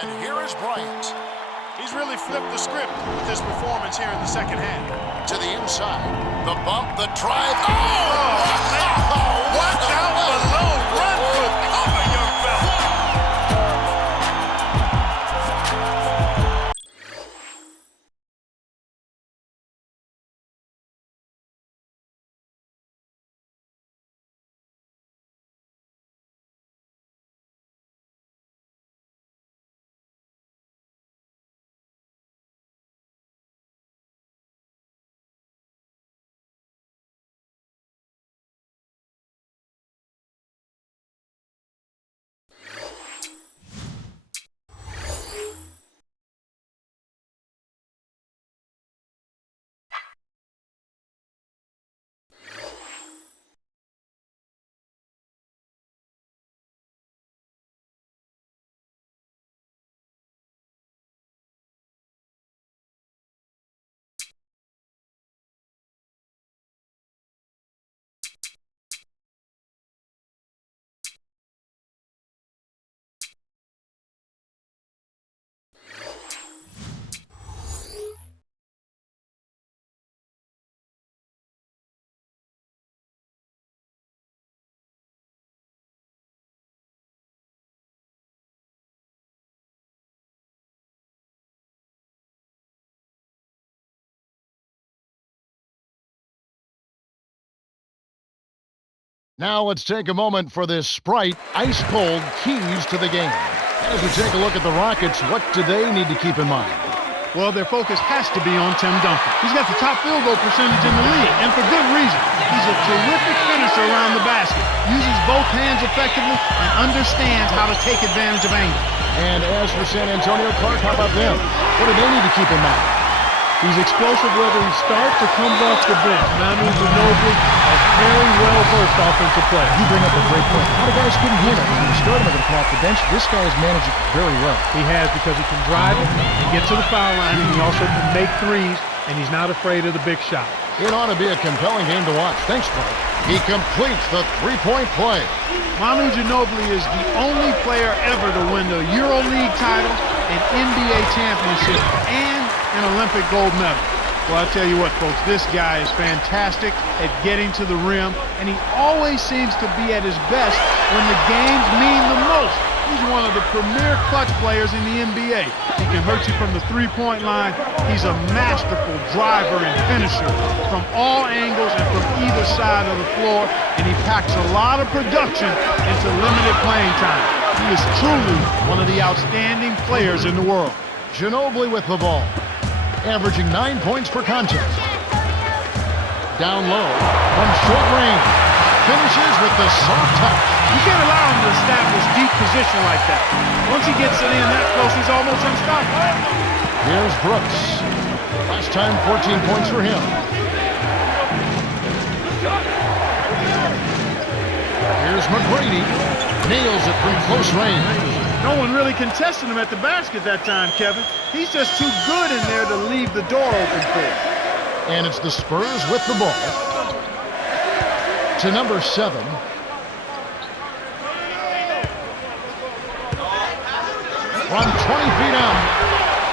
And here is Bryant. He's really flipped the script with his performance here in the second half. To the inside. The bump, the drive. Oh! Watch out below. Run for cover, young fella. Now let's take a moment for this Sprite ice-cold keys to the game. As we take a look at the Rockets, what do they need to keep in mind? Well, their focus has to be on Tim Duncan. He's got the top field goal percentage in the league, and for good reason. He's a terrific finisher around the basket, uses both hands effectively, and understands how to take advantage of angle. And as for San Antonio, Clark, how about them? What do they need to keep in mind? He's explosive whether he starts or comes off the bench. Manu Ginobili, a very well-versed offensive player. You bring up a great point. A lot of guys couldn't handle it. When you start him and come off the bench, this guy has managed it very well. He has, because he can drive it and get to the foul line, and he also can make threes, and he's not afraid of the big shot. It ought to be a compelling game to watch. Thanks, Clark. He completes the three-point play. Manu Ginobili is the only player ever to win the EuroLeague title, an NBA championship, and an Olympic gold medal. Well, I'll tell you what, folks, this guy is fantastic at getting to the rim, and he always seems to be at his best when the games mean the most. He's one of the premier clutch players in the NBA. He can hurt you from the three-point line. He's a masterful driver and finisher from all angles and from either side of the floor, and he packs a lot of production into limited playing time. He is truly one of the outstanding players in the world. Ginobili with the ball, averaging 9 points per contest. Down low, from short range, finishes with the soft touch. You can't allow him to establish deep position like that. Once he gets it in that close, he's almost unstoppable. Here's Brooks. Last time, 14 points for him. Here's McGrady. Nails it from close range. No one really contested him at the basket that time, Kevin. He's just too good in there to leave the door open for him. And it's the Spurs with the ball. To number 7. From 20 feet out.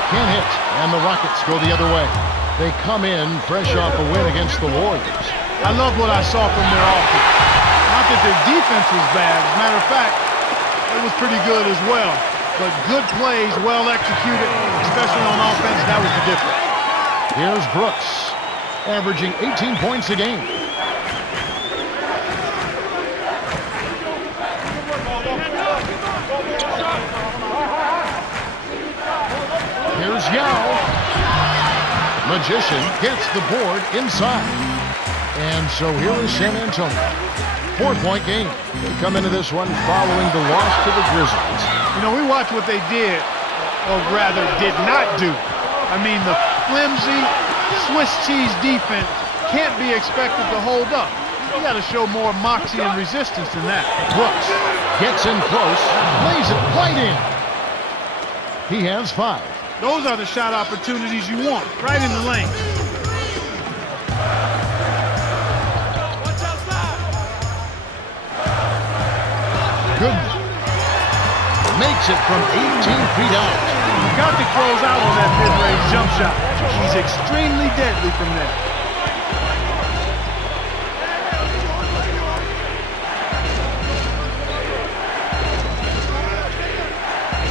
Can't hit. And the Rockets go the other way. They come in fresh off a win against the Warriors. I love what I saw from their offense. Not that their defense was bad. As a matter of fact, it was pretty good as well. But good plays, well executed, especially on offense, that was the difference. Here's Brooks, averaging 18 points a game. Here's Yao. Magician gets the board inside. And so here is San Antonio. 4-point game. They come into this one following the loss to the Grizzlies. You know, we watched what they did, or rather did not do. I mean, the flimsy Swiss cheese defense can't be expected to hold up. You got to show more moxie and resistance than that. Brooks gets in close, lays it right in. He has 5. Those are the shot opportunities you want, right in the lane. Good. makes it from 18 feet out. You've got to close out on that mid-range jump shot. He's extremely deadly from there.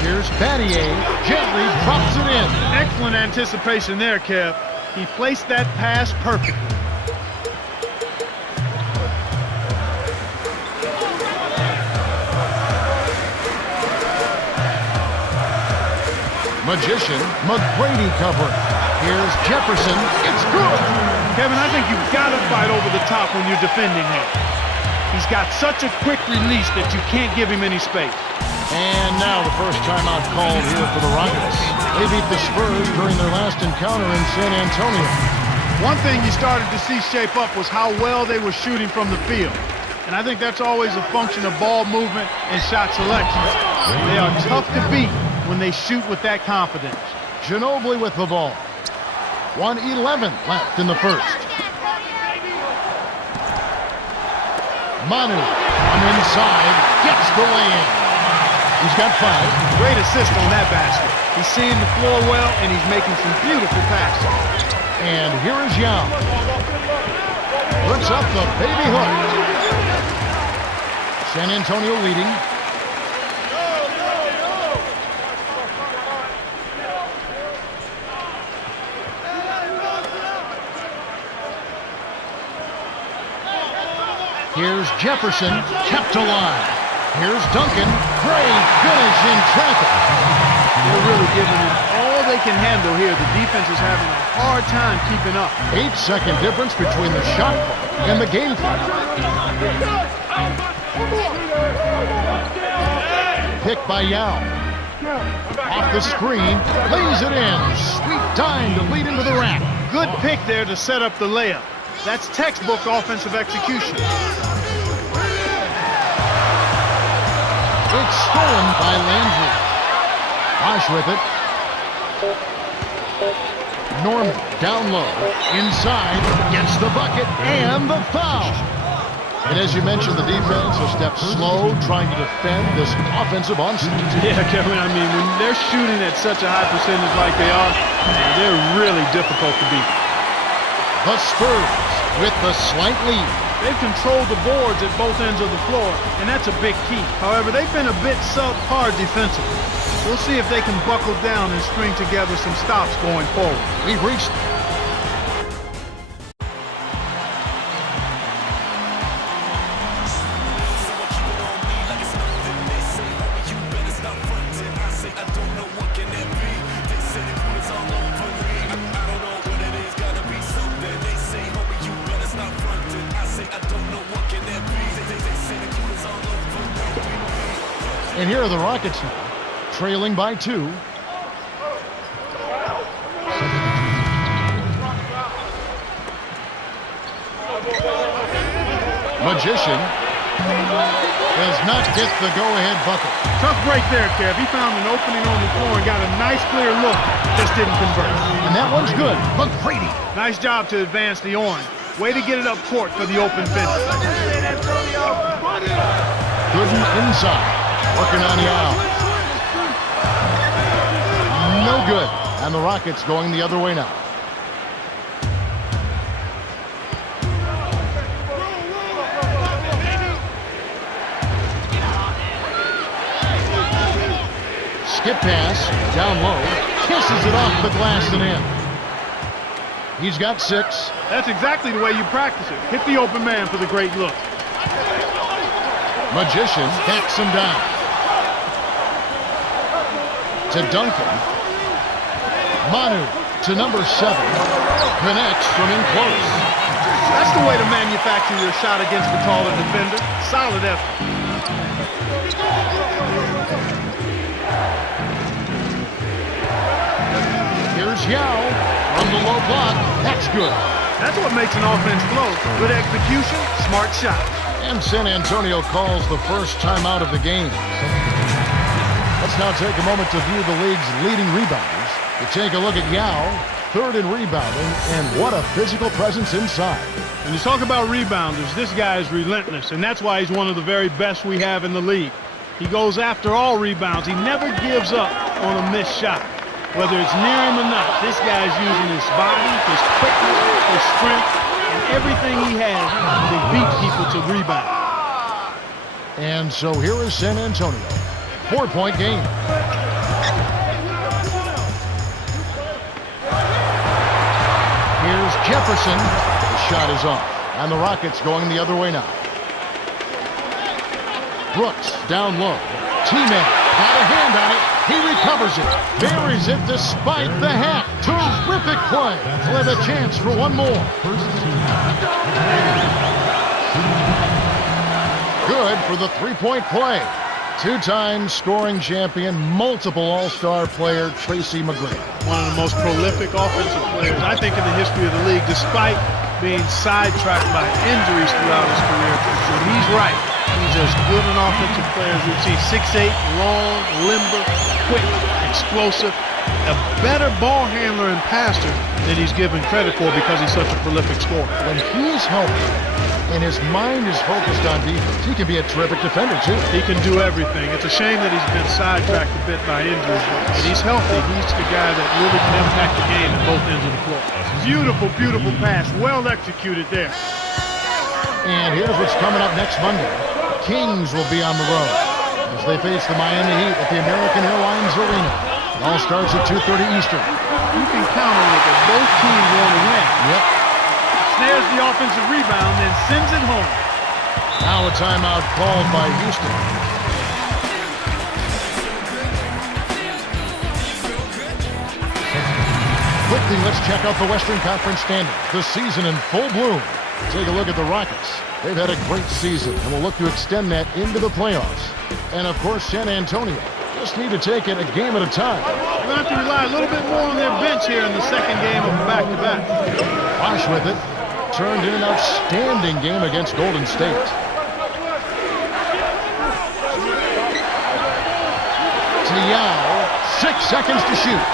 Here's Battier, gently drops it in. Excellent anticipation there, Kev. He placed that pass perfectly. Magician, McGrady covering. Here's Jefferson. It's good. Kevin, I think you've got to fight over the top when you're defending him. He's got such a quick release that you can't give him any space. And now the first timeout called here for the Rockets. They beat the Spurs during their last encounter in San Antonio. One thing you started to see shape up was how well they were shooting from the field. And I think that's always a function of ball movement and shot selection. They are tough to beat when they shoot with that confidence. Ginobili with the ball. 1:11 left in the first. Manu from inside gets the lay-in. He's got 5. Great assist on that basket. He's seeing the floor well, and he's making some beautiful passes. And here is Yao. Puts up the baby hook. San Antonio leading. Here's Jefferson, kept alive. Here's Duncan, great finish in traffic. They're really giving it all they can handle here. The defense is having a hard time keeping up. 8-second difference between the shot clock and the game clock. Pick by Yao. Off the screen, lays it in. Sweet dime to lead into the rack. Good pick there to set up the layup. That's textbook offensive execution. It's stolen by Landry. Bosch with it. Norman down low. Inside. Gets the bucket and the foul. And as you mentioned, the defense a step slow trying to defend this offensive onslaught. Yeah, Kevin, I mean, when they're shooting at such a high percentage like they are, they're really difficult to beat. The Spurs with the slight lead. They've controlled the boards at both ends of the floor, and that's a big key. However, they've been a bit subpar defensively. We'll see if they can buckle down and string together some stops going forward. We've reached... And here are the Rockets now, trailing by 2. Magician does not get the go-ahead bucket. Tough break there, Kev. He found an opening on the floor and got a nice clear look. Just didn't convert. And that one's good. McGrady. Nice job to advance the orange. Way to get it up court for the open finish. Gooden inside. Working on Yao. No good. And the Rockets going the other way now. Skip pass. Down low. Kisses it off the glass and in. He's got 6. That's exactly the way you practice it. Hit the open man for the great look. Magician backs him down. To Duncan. Manu to number 7. Connects from in close. That's the way to manufacture your shot against the taller defender. Solid effort. Here's Yao from the low block. That's good. That's what makes an offense flow. Good execution, smart shot. And San Antonio calls the first timeout of the game. Let's now take a moment to view the league's leading rebounders. You take a look at Yao, 3rd in rebounding, and what a physical presence inside. When you talk about rebounders, this guy is relentless, and that's why he's one of the very best we have in the league. He goes after all rebounds. He never gives up on a missed shot. Whether it's near him or not, this guy's using his body, his quickness, his strength, and everything he has to beat people to rebound. And so here is San Antonio. 4-point game. Here's Jefferson. The shot is off. And the Rockets going the other way now. Brooks down low. T-Man got a hand on it. He recovers it. Buries it despite the hack. Terrific play. We'll have a chance for one more. Good for the three-point play. Two-time scoring champion, multiple All-Star player, Tracy McGrady. One of the most prolific offensive players, I think, in the history of the league, despite being sidetracked by injuries throughout his career. But he's right. He's as good an offensive player as we've seen. 6'8", long, limber, quick, explosive. A better ball handler and passer than he's given credit for because he's such a prolific scorer. When he's healthy and his mind is focused on defense, he can be a terrific defender, too. He can do everything. It's a shame that he's been sidetracked a bit by injuries. But when he's healthy, he's the guy that really can impact the game at both ends of the floor. Beautiful, beautiful pass. Well executed there. And here's what's coming up next Monday. Kings will be on the road as they face the Miami Heat at the American Airlines Arena. It all starts at 2:30 Eastern. You can count on it that both teams want to win. Yep. Snares the offensive rebound, then sends it home. Now a timeout called by Houston. Quickly, let's check out the Western Conference standings. The season in full bloom. Take a look at the Rockets. They've had a great season and will look to extend that into the playoffs. And, of course, San Antonio just need to take it a game at a time. They're going to have to rely a little bit more on their bench here in the second game of the back-to-back. Bosh with it. Turned in an outstanding game against Golden State. To Yao. 6 seconds to shoot.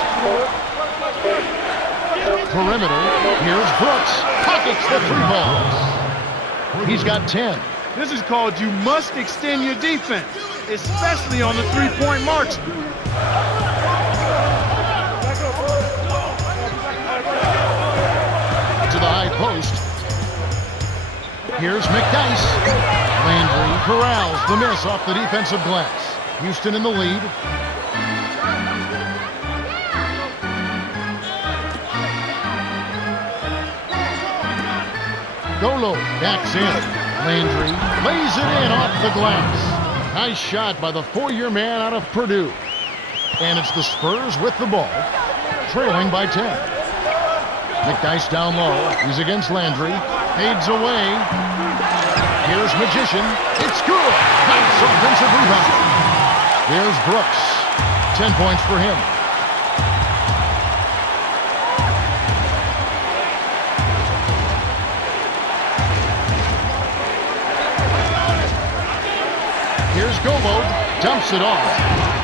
Perimeter. Here's Brooks. Pockets the three balls. He's got 10. This is called you must extend your defense, especially on the three-point marks. To the high post. Here's McDyess. Landry corrals the miss off the defensive glass. Houston in the lead. Golo backs in. Landry lays it in off the glass. Nice shot by the four-year man out of Purdue. And it's the Spurs with the ball, trailing by 10. McDyess down low. He's against Landry. Fades away. Here's Magician. It's good. Nice offensive rebound. Here's Brooks. 10 points for him. Here's Golo, dumps it off.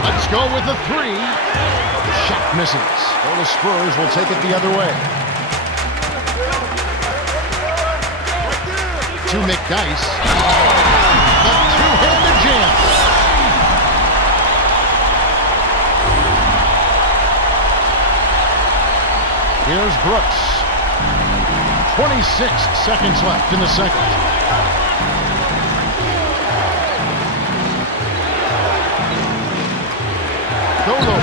Let's go with the three. Shot misses. Well, the Spurs will take it the other way. To McDyess. The two-handed jam. Here's Brooks. 26 seconds left in the second. Golo.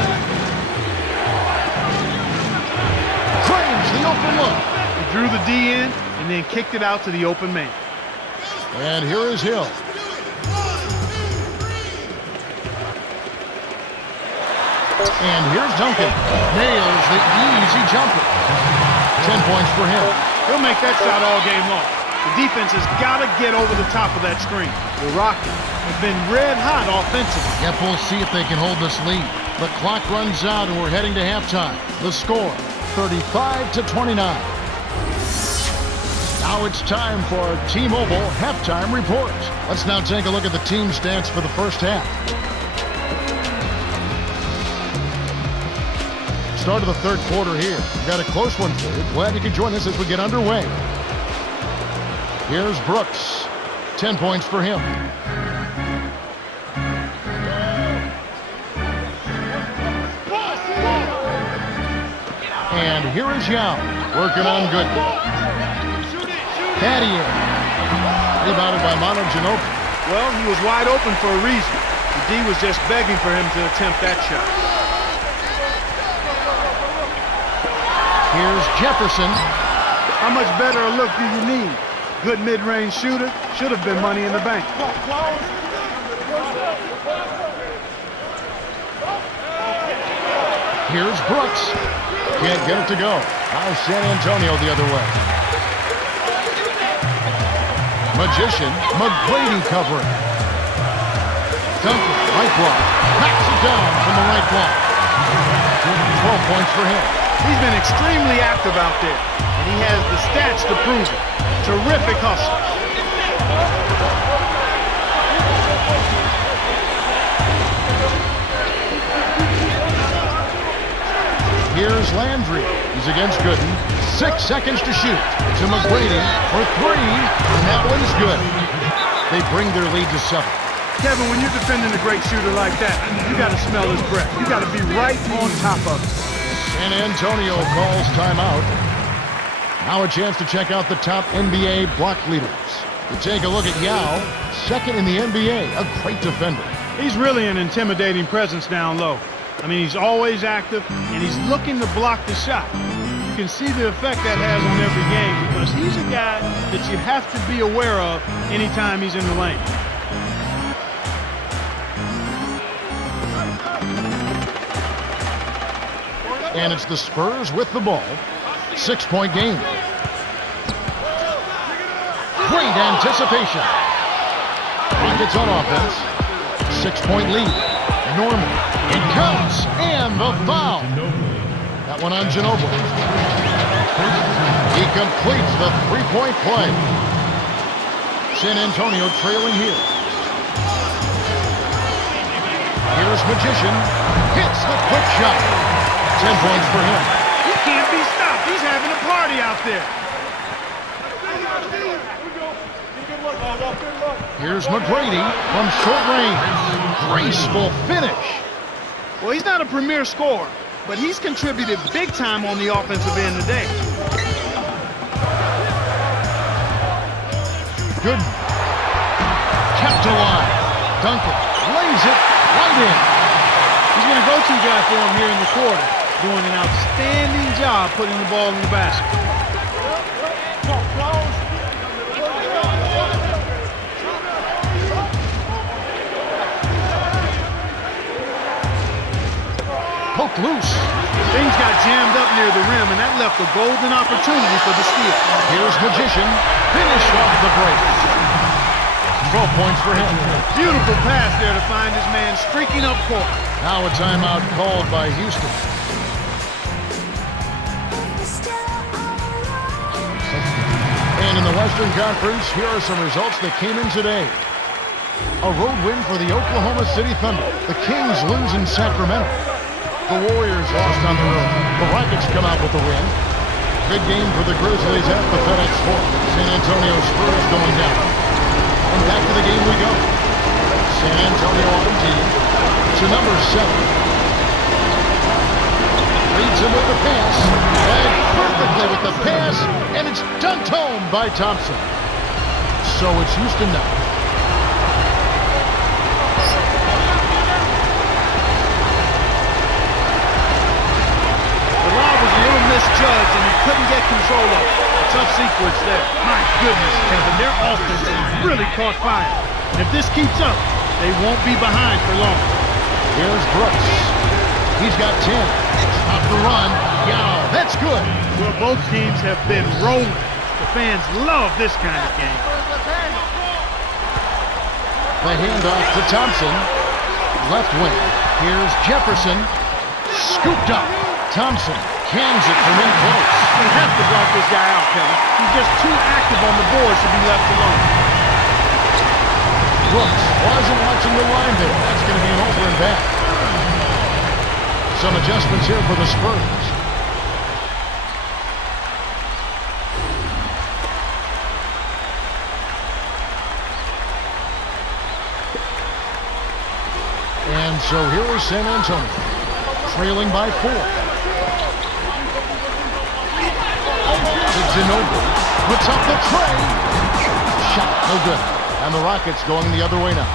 Frames the open look. He drew the D in and then kicked it out to the open man. And here is Hill. And here's Duncan. Nails the easy jumper. 10 points for him. He'll make that shot all game long. The defense has got to get over the top of that screen. The Rockets have been red hot offensively. Yep, we'll see if they can hold this lead. The clock runs out and we're heading to halftime. The score, 35-29. Now it's time for our T-Mobile halftime report. Let's now take a look at the team stats for the first half. Start of the third quarter here. We've got a close one for you. Glad you could join us as we get underway. Here's Brooks. 10 points for him. And here is Yao working on Gooden. Patio. Rebounded by Manu Ginobili. Well, he was wide open for a reason. The D was just begging for him to attempt that shot. Here's Jefferson. How much better a look do you need? Good mid-range shooter. Should have been money in the bank. Here's Brooks. Can't get it to go. Now San Antonio the other way. Magician, McGrady covering. Duncan, right block. Knocks it down from the right block. 12 points for him. He's been extremely active out there, and he has the stats to prove it. Terrific hustle. Here's Landry. He's against Gooden. 6 seconds to shoot. To McGrady for 3, and that one's good. They bring their lead to 7. Kevin, when you're defending a great shooter like that, you got to smell his breath. You got to be right on top of it. San Antonio calls timeout. Now a chance to check out the top NBA block leaders. To take a look at Yao, second in the NBA, a great defender. He's really an intimidating presence down low. I mean, he's always active, and he's looking to block the shot. You can see the effect that has on every game because he's a guy that you have to be aware of anytime he's in the lane. And it's the Spurs with the ball. 6-point game. Great anticipation. Rockets on offense. 6-point lead. Norman. It counts. And the foul. That one on Ginobili. He completes the 3-point play. San Antonio trailing here. Here's Magician. Hits the quick shot. 10 points for him. He can't be stopped. He's having a party out there. Here's McGrady from short range. Graceful finish. Well, he's not a premier scorer, but he's contributed big time on the offensive end today. Good. Kept alive. Duncan lays it right in. He's been a go-to guy for him here in the quarter, doing an outstanding job putting the ball in the basket. Poked loose. Things got jammed up near the rim, and that left a golden opportunity for the steal. Here's Magician. Finish off the break. 12 points for him. Beautiful pass there to find his man streaking up court. Now a timeout called by Houston. And in the Western Conference, here are some results that came in today. A road win for the Oklahoma City Thunder. The Kings lose in Sacramento. The Warriors lost on the road. The Rockets come out with the win. Good game for the Grizzlies at the FedEx Forum. San Antonio Spurs going down. And back to the game we go. San Antonio on team to number 7. Leads him with the pass. And perfectly with the pass. And it's dunked home by Thompson. So it's Houston now. Misjudged, and he couldn't get control of it. A tough sequence there. My goodness, Kevin, their offense has really caught fire. And if this keeps up, they won't be behind for long. Here's Brooks. He's got 10. Stop the run. Yao, that's good. Well, both teams have been rolling. The fans love this kind of game. The handoff to Thompson. Left wing. Here's Jefferson. Scooped up. Thompson cans it from in close. They have to block this guy out, Kevin. He's just too active on the boards to be left alone. Brooks wasn't watching the line there. That's going to be an over and back. Some adjustments here for the Spurs. And so here is San Antonio, trailing by 4. Ginobili puts up the tray. Shot no good. And the Rockets going the other way now.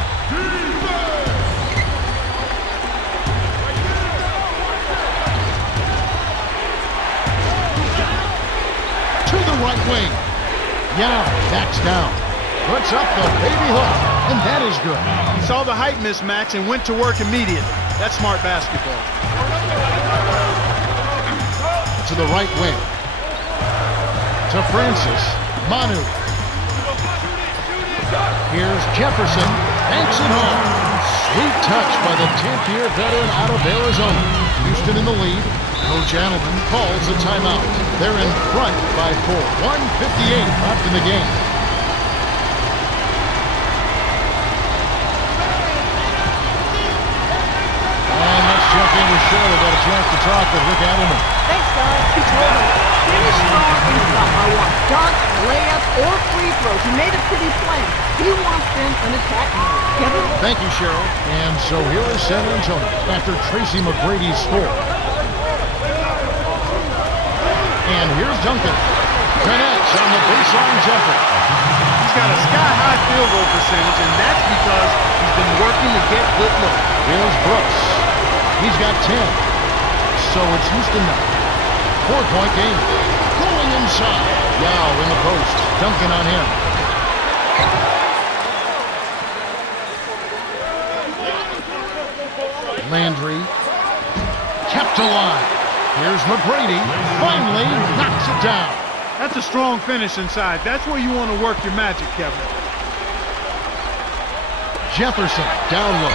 To the right wing. Yao backs down. Puts up the baby hook. And that is good. He saw the height mismatch and went to work immediately. That's smart basketball. To the right wing. To Francis. Manu. Here's Jefferson. Banks it home. Sweet touch by the 10th-year veteran out of Arizona. Houston in the lead. Coach Adelman calls a timeout. They're in front by 4. 1:58 left in the game. And let's check in with Shirley. Got a chance to talk with Rick Adelman. Thanks, guys. He told him, finish strong and tough. I want dunks, layups, or free throws. He made it pretty plain. He wants them in attack mode. Kevin? Thank you, Cheryl. And so here is San Antonio after Tracy McGrady's score. And here's Duncan. Connects on the baseline jumper. He's got a sky-high field goal percentage, and that's because he's been working to get good looks. Here's Brooks. He's got 10. So it's Houston now. 4-point game. Going inside. Yao in the post. Duncan on him. Landry. Kept alive. Here's McGrady. Finally knocks it down. That's a strong finish inside. That's where you want to work your magic, Kevin. Jefferson down low.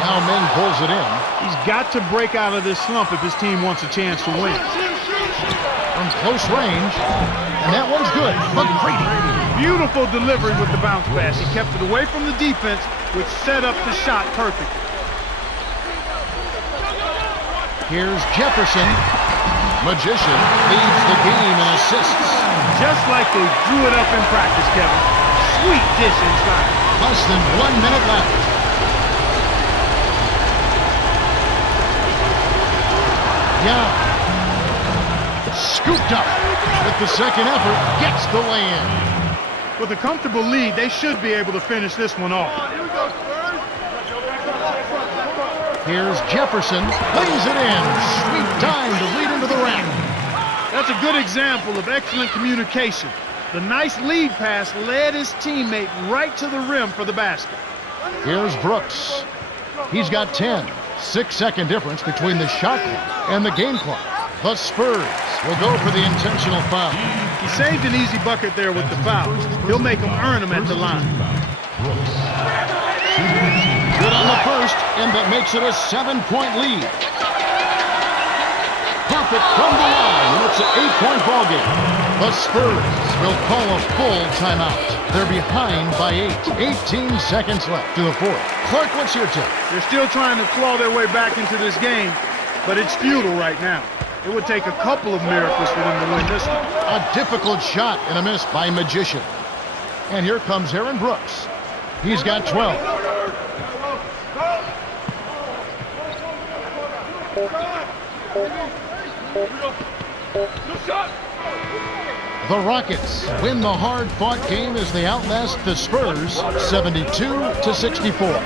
Yao Ming pulls it in. He's got to break out of this slump if his team wants a chance to win. From close range. And that one's good. McGrady. Beautiful delivery with the bounce pass. He kept it away from the defense, which set up the shot perfectly. Here's Jefferson. Magician leads the game in assists. Just like they drew it up in practice, Kevin. Sweet dish inside. Less than 1 minute left. Yeah. Scooped up. With the second effort, gets the lay-in. With a comfortable lead, they should be able to finish this one off. Here's Jefferson. Lays it in. Sweet time to lead into the rack. That's a good example of excellent communication. The nice lead pass led his teammate right to the rim for the basket. Here's Brooks. He's got 10. 6-second difference between the shot clock and the game clock. The Spurs will go for the intentional foul. He saved an easy bucket there with the fouls. He'll make them earn them at the line. Good on the first, and that makes it a 7-point lead. Perfect from the line, and it's an 8-point ball game. The Spurs will call a full timeout. They're behind by 8. 18 seconds left to the fourth. Clark, what's your take? They're still trying to claw their way back into this game, but it's futile right now. It would take a couple of miracles for them to win this one. A difficult shot and a miss by Magician. And here comes Aaron Brooks. He's got 12. The Rockets win the hard-fought game as they outlast the Spurs 72-64.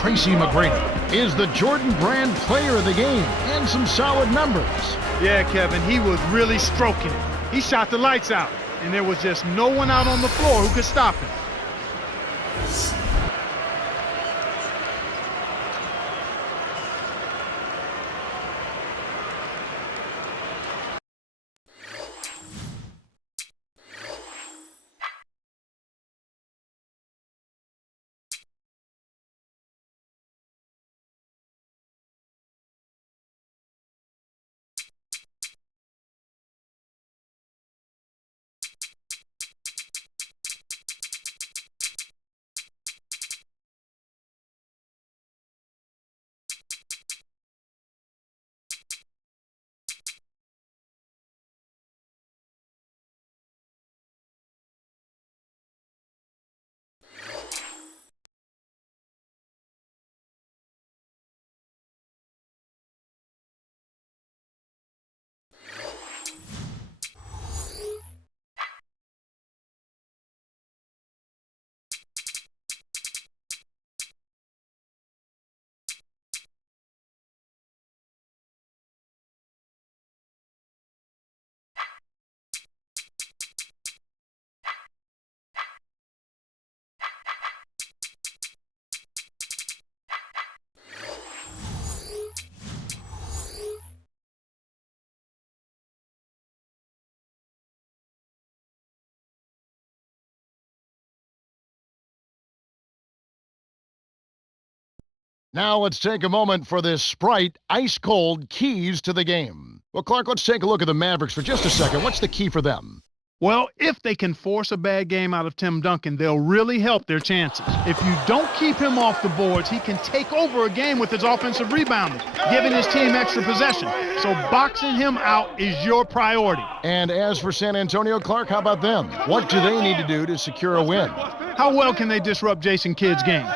Tracy McGrady is the Jordan Brand player of the game and some solid numbers. Yeah, Kevin, he was really stroking it. He shot the lights out, and there was just no one out on the floor who could stop him. Now let's take a moment for this Sprite ice-cold keys to the game. Well, Clark, let's take a look at the Mavericks for just a second. What's the key for them? Well, if they can force a bad game out of Tim Duncan, they'll really help their chances. If you don't keep him off the boards, he can take over a game with his offensive rebounding, giving his team extra possession. So boxing him out is your priority. And as for San Antonio, Clark, how about them? What do they need to do to secure a win? How well can they disrupt Jason Kidd's game?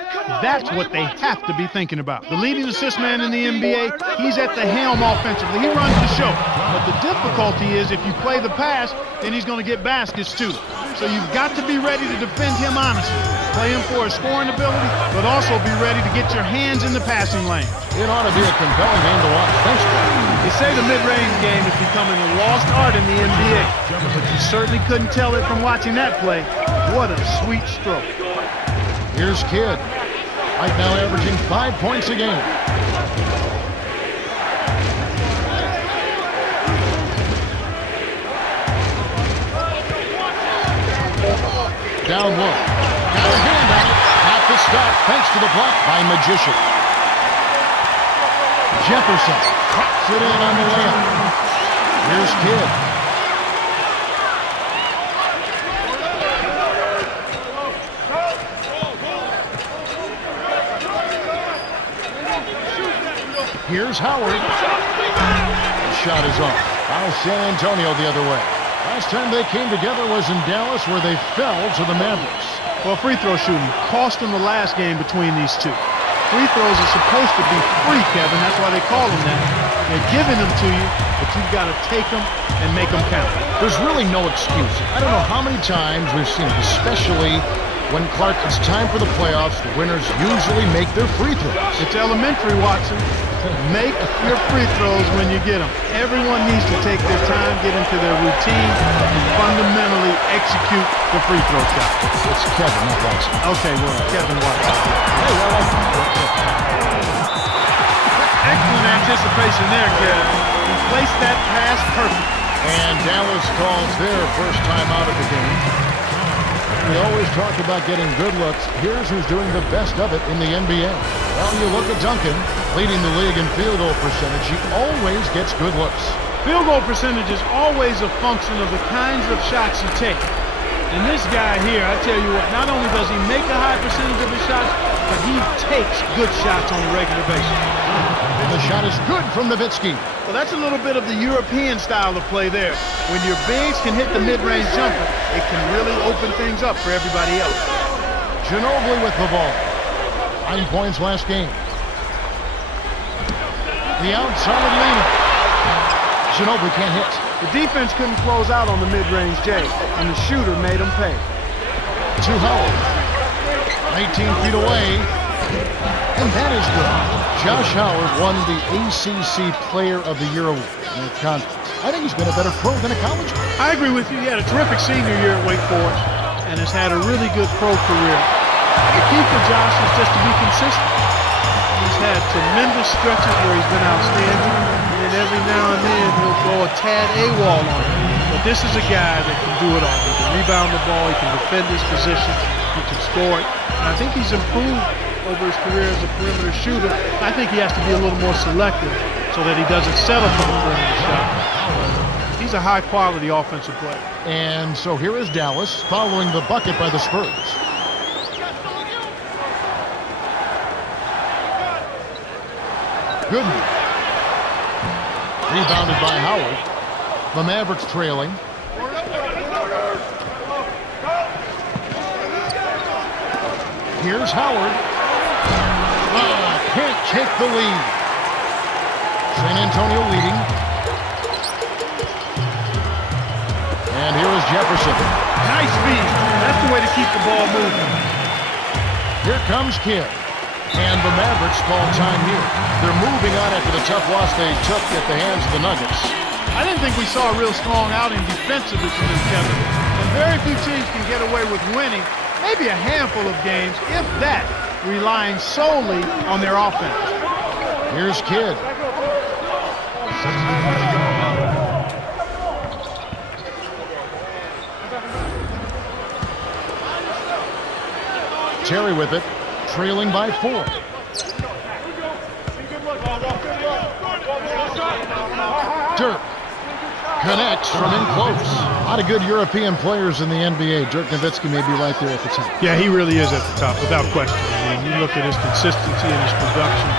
That's what they have to be thinking about. The leading assist man in the NBA, he's at the helm offensively. He runs the show. But the difficulty is if you play the pass, then he's going to get baskets too. So you've got to be ready to defend him honestly. Play him for his scoring ability, but also be ready to get your hands in the passing lane. It ought to be a compelling game to watch. Thanks, Clark. They say the mid-range game is becoming a lost art in the NBA, but you certainly couldn't tell it from watching that play. What a sweet stroke. Here's Kidd. Right now averaging 5 points a game. Down low. Got a hand on it. At the stop, thanks to the block by Magician. Jefferson cuts it in on the layup. Here's Kidd. Here's Howard. The shot is off. Now San Antonio the other way. Last time they came together was in Dallas, where they fell to the Mavericks. Well, free throw shooting cost them the last game between these two. Free throws are supposed to be free, Kevin. That's why they call them that. They're giving them to you, but you've got to take them and make them count. There's really no excuse. I don't know how many times we've seen it, especially when, Clark, it's time for the playoffs. The winners usually make their free throws. It's elementary, Watson. Make your free throws when you get them. Everyone needs to take their time, get into their routine, and fundamentally execute the free throw shot. It's Kevin, not Watson. Okay, well, Kevin Watson. Hey, I like that. Excellent anticipation there, Kevin. He placed that pass perfect. And Dallas calls their first time out of the game. We always talk about getting good looks. Here's who's doing the best of it in the NBA. Well, you look at Duncan, leading the league in field goal percentage. He always gets good looks. Field goal percentage is always a function of the kinds of shots you take. And this guy here, I tell you what, not only does he make a high percentage of his shots, but he takes good shots on a regular basis. And the shot is good from Nowitzki. Well, that's a little bit of the European style of play there. When your bigs can hit the mid-range jumper, it can really open things up for everybody else. Ginobili with the ball. 9 points last game. The outside leaner. Ginobili can't hit. The defense couldn't close out on the mid-range J, and the shooter made him pay. To Howard. 19 feet away. And that is good. Josh Howard won the ACC Player of the Year award in the conference. I think he's been a better pro than a college player. I agree with you. He had a terrific senior year at Wake Forest and has had a really good pro career. The key for Josh is just to be consistent. He's had tremendous stretches where he's been outstanding, and then every now and then he'll go a tad AWOL on it. But this is a guy that can do it all. He can rebound the ball, he can defend his position, he can score it. And I think he's improved over his career as a perimeter shooter. I think he has to be a little more selective so that he doesn't settle for the perimeter shot. He's a high-quality offensive player. And so here is Dallas following the bucket by the Spurs. Gooden. Rebounded by Howard. The Mavericks trailing. Here's Howard. Can't take the lead. San Antonio leading. And here is Jefferson. Nice speed. That's the way to keep the ball moving. Here comes Kidd. And the Mavericks call time here. They're moving on after the tough loss they took at the hands of the Nuggets. I didn't think we saw a real strong outing defensively from this, Kevin. And very few teams can get away with winning. Maybe a handful of games, if that, relying solely on their offense. Here's Kidd. Terry with it, trailing by 4. Connects from in close. A lot of good European players in the NBA. Dirk Nowitzki may be right there at the top. Yeah, he really is at the top, without question. I mean, you look at his consistency and his production.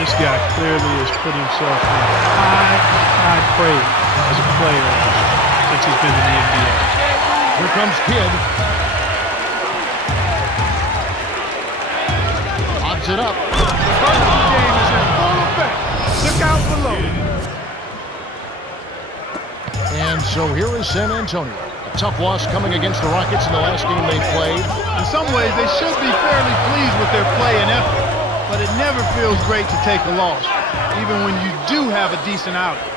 This guy clearly has put himself in high praise as a player since he's been in the NBA. Here comes Kidd. Lobs it up. The game is in full effect. Look out below. And so here is San Antonio. A tough loss coming against the Rockets in the last game they played. In some ways, they should be fairly pleased with their play and effort, but it never feels great to take a loss, even when you do have a decent outing.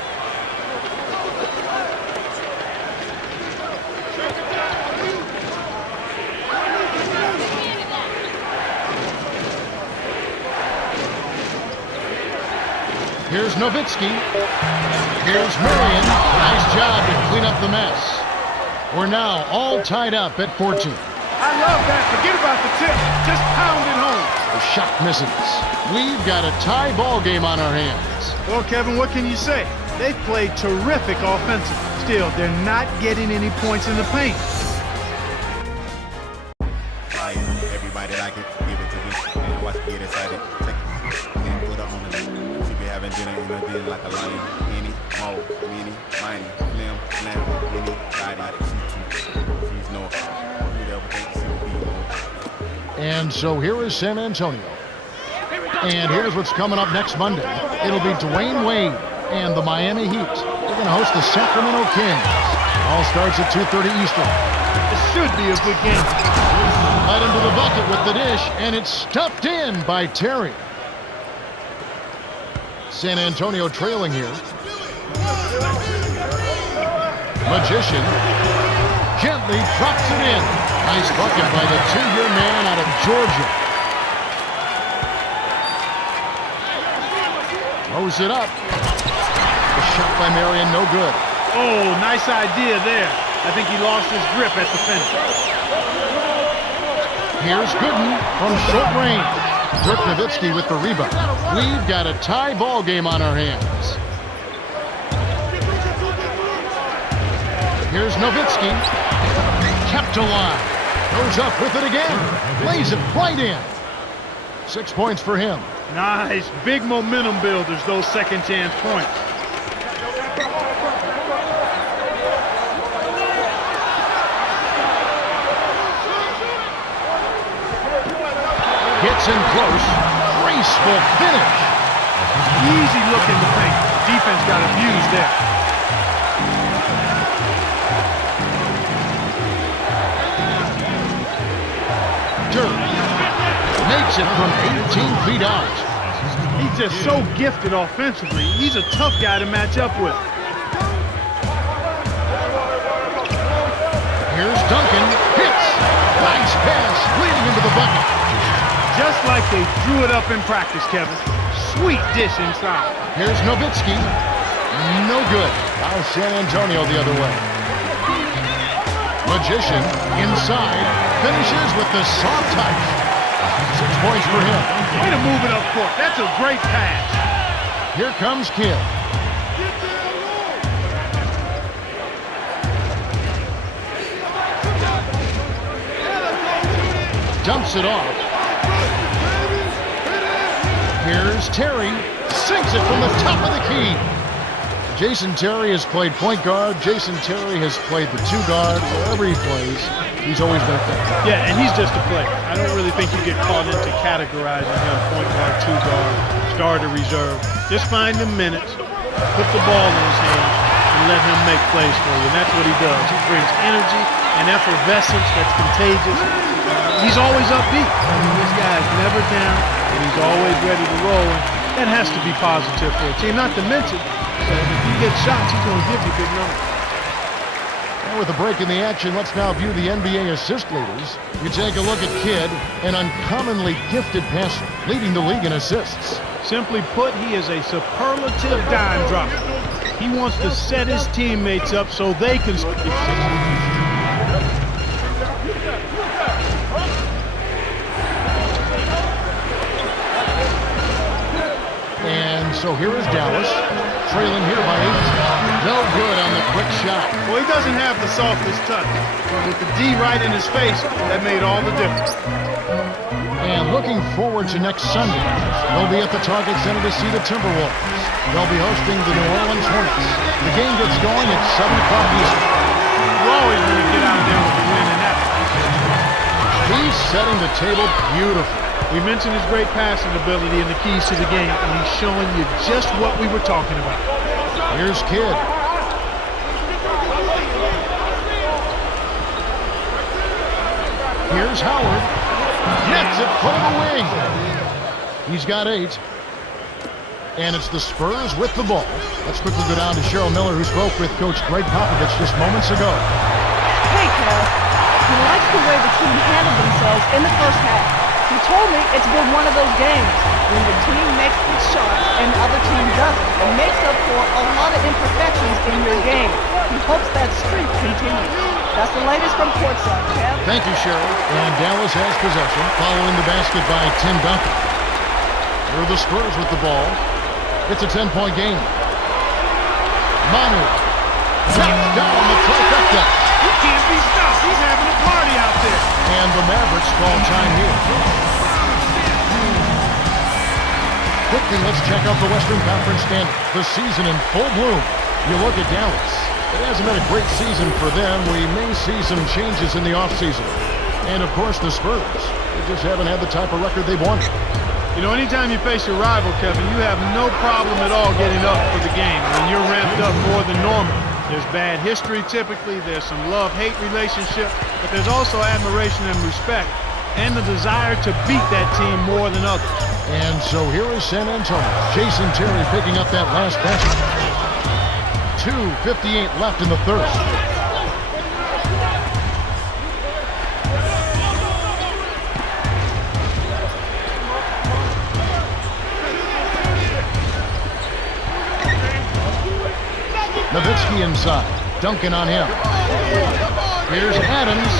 Here's Nowitzki. Here's Marion. Nice job to clean up the mess. We're now all tied up at 14. I love that. Forget about the tip. Just pound it home. The shot misses. We've got a tie ball game on our hands. Well, Kevin, what can you say? They've played terrific offensively. Still, they're not getting any points in the paint. Everybody like it, give it to me. And watch get excited. Take it and put it on the she be having dinner in a den like a lion. Any, mo, mini, miny, slim, slam, any, body, she's no. Whatever think she'll be on. And so here is San Antonio. And here's what's coming up next Monday. It'll be Dwayne Wade and the Miami Heat. They're going to host the Sacramento Kings. All starts at 2:30 Eastern. It should be a good game. Right into the bucket with the dish, and it's stuffed in by Terry. San Antonio trailing here. Magician gently drops it in. Nice bucket by the two-year man out of Georgia. Throws it up. The shot by Marion, no good. Oh, nice idea there. I think he lost his grip at the finish. Here's Gooden from short range. Dirk Nowitzki with the rebound. We've got a tie ball game on our hands. Here's Nowitzki. Kept alive. Goes up with it again. Lays it right in. 6 points for him. Nice. Big momentum builders, those second chance points. Gets in close. Graceful finish. Easy look in the paint. Defense got abused there. Dirk makes it from 18 feet out. He's just so gifted offensively. He's a tough guy to match up with. Here's Duncan. Hits. Nice pass leading into the bucket. Just like they drew it up in practice, Kevin. Sweet dish inside. Here's Nowitzki. No good. Now San Antonio the other way. Magician inside. Finishes with the soft touch. 6 points for him. Way to move it up court. That's a great pass. Here comes Kidd. Dumps it off. Here's Terry. Sinks it from the top of the key. Jason Terry has played point guard. Jason Terry has played the two guard. Wherever he plays, he's always been effective. Yeah, and he's just a player. I don't really think you get caught into categorizing him point guard, two guard, starter, reserve. Just find him minutes, put the ball in his hands, and let him make plays for you. And that's what he does. He brings energy and effervescence that's contagious. He's always upbeat. I mean, this guy's never down, and he's always ready to roll. And that has to be positive for a team. Not to mention, if he gets shots, he's going to give you big numbers. And with a break in the action, let's now view the NBA assist leaders. You take a look at Kidd, an uncommonly gifted passer, leading the league in assists. Simply put, he is a superlative dime dropper. He wants to set his teammates up so they can succeed. And so here is Dallas. trailing here by 8. No good on the quick shot. Well, he doesn't have the softest touch. With the D right in his face, that made all the difference. And looking forward to next Sunday, they'll be at the Target Center to see the Timberwolves. They'll be hosting the New Orleans Hornets. The game gets going at 7 o'clock Eastern. You always want to get out there with the win in that. He's setting the table beautifully. We mentioned his great passing ability and the keys to the game, and he's showing you just what we were talking about. Here's Kidd. Here's Howard. Nets it for the wing. He's got 8. And it's the Spurs with the ball. Let's quickly go down to Cheryl Miller, who spoke with Coach Greg Popovich just moments ago. Hey, Kev. He likes the way the team handled themselves in the first half. He told me it's been one of those games when the team makes its shots and the other team doesn't. It makes up for a lot of imperfections in your game. He hopes that streak continues. That's the latest from courtside, Kev. Thank you, Cheryl. And Dallas has possession, following the basket by Tim Duncan. Here are the Spurs with the ball. It's a 10-point game. Manu. Drops down the trifecta. He can't be stopped. He's having a party out there. And the Mavericks call time here. Quickly, let's check out the Western Conference standings. The season in full bloom. You look at Dallas. It hasn't been a great season for them. We may see some changes in the offseason. And, of course, the Spurs. They just haven't had the type of record they've wanted. You know, anytime you face your rival, Kevin, you have no problem at all getting up for the game. I mean, you're ramped up more than normal. There's bad history typically, there's some love-hate relationship, but there's also admiration and respect, and the desire to beat that team more than others. And so here is San Antonio. Jason Terry picking up that last basket. 2:58 left in the third. Nowitzki inside. Duncan on him. Here's Adams.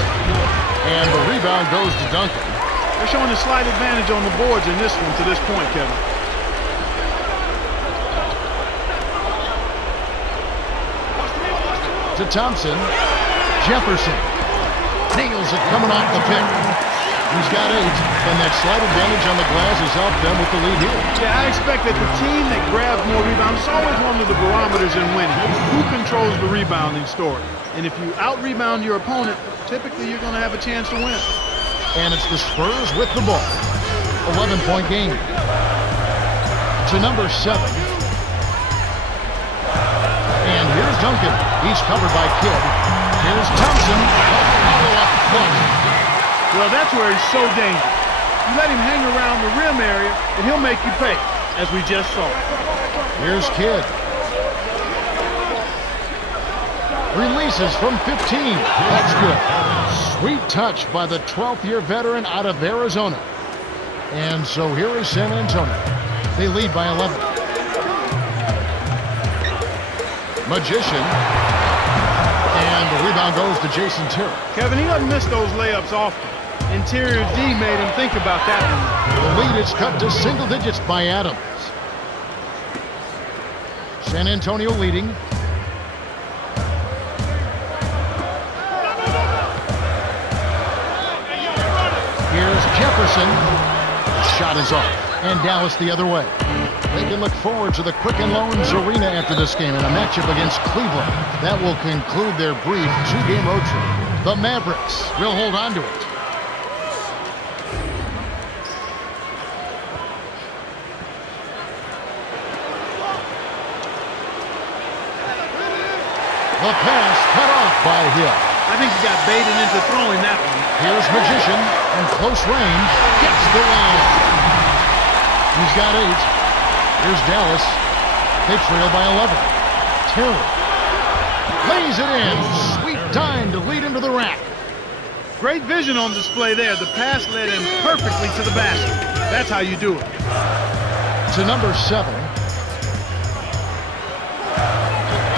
And the rebound goes to Duncan. They're showing a slight advantage on the boards in this one to this point, Kevin. To Thompson. Jefferson. Nails it coming off the pick. He's got 8, and that slight advantage on the glass has helped them with the lead here. Yeah, I expect that the team that grabs more rebounds is always one of the barometers in winning. Who controls the rebounding story? And if you out-rebound your opponent, typically you're going to have a chance to win. And it's the Spurs with the ball. 11-point game. To number 7. And here's Duncan. He's covered by Kidd. Here's Thompson. Follow-up play. Well, that's where he's so dangerous. You let him hang around the rim area, and he'll make you pay, as we just saw. Here's Kidd. Releases from 15. That's good. Sweet touch by the 12th-year veteran out of Arizona. And so here is San Antonio. They lead by 11. Magician. And the rebound goes to Jason Terry. Kevin, he doesn't miss those layups often. Interior D made him think about that one. The lead is cut to single digits by Adams. San Antonio leading. Here's Jefferson. Shot is off. And Dallas the other way. They can look forward to the Quicken Loans Arena after this game in a matchup against Cleveland. That will conclude their brief 2-game road trip. The Mavericks will hold on to it. The pass cut off by Hill. I think he got baited into throwing that one. Here's Magician, and close range, gets the win. He's got 8. Here's Dallas. They trail by 11. Terry lays it in. Sweet time to lead into the rack. Great vision on display there. The pass led him perfectly to the basket. That's how you do it. To number 7.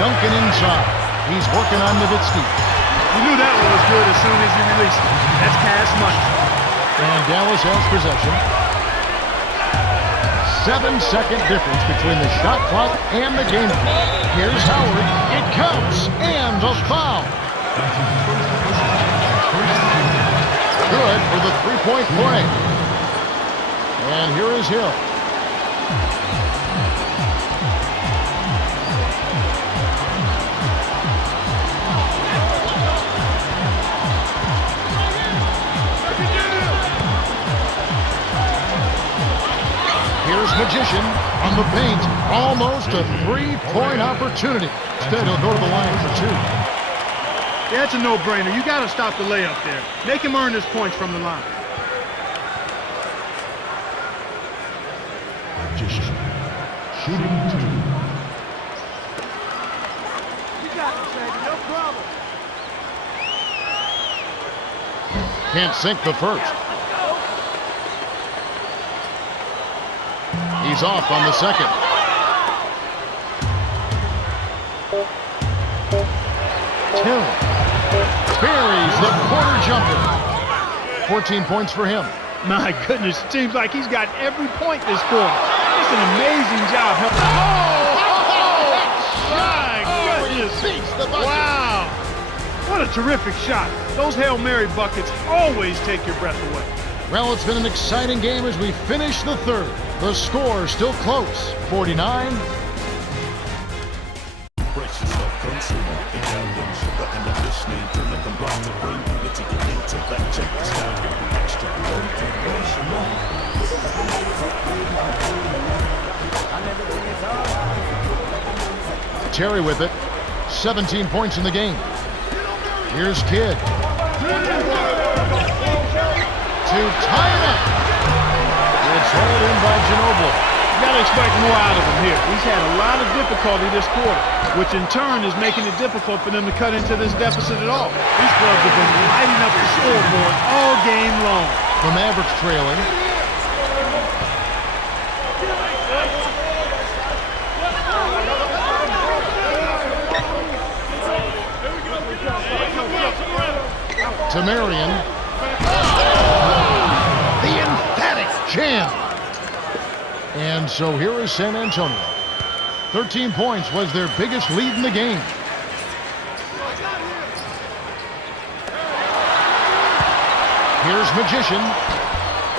Duncan inside. He's working on Nowitzki. You knew that one was good as soon as you released it. That's cash money. And Dallas has possession. 7-second difference between the shot clock and the game clock. Here's Howard. It counts, and a foul. Good for the three-point play. And here is Hill. Here's Magician on the paint. Almost a three-point opportunity. Instead, he'll go to the line for two. Yeah, it's a no-brainer. You got to stop the layup there. Make him earn his points from the line. Magician shooting two. You got it, baby. No problem. Can't sink the first. He's off on the second. Till buries the corner jumper. 14 points for him. My goodness, it seems like he's got every point this quarter. It's an amazing job. My goodness. Wow. What a terrific shot. Those Hail Mary buckets always take your breath away. Well, it's been an exciting game as we finish the third. The score still close, 49. Terry with it. 17 points in the game. Here's Kidd. To tie it up. It's hauled in by Ginobili. You got to expect more out of him here. He's had a lot of difficulty this quarter, which in turn is making it difficult for them to cut into this deficit at all. These clubs have been lighting up the scoreboard all game long. The Mavericks trailing. To Marion. The emphatic jam. And so here is San Antonio. 13 points was their biggest lead in the game. Here's Magician.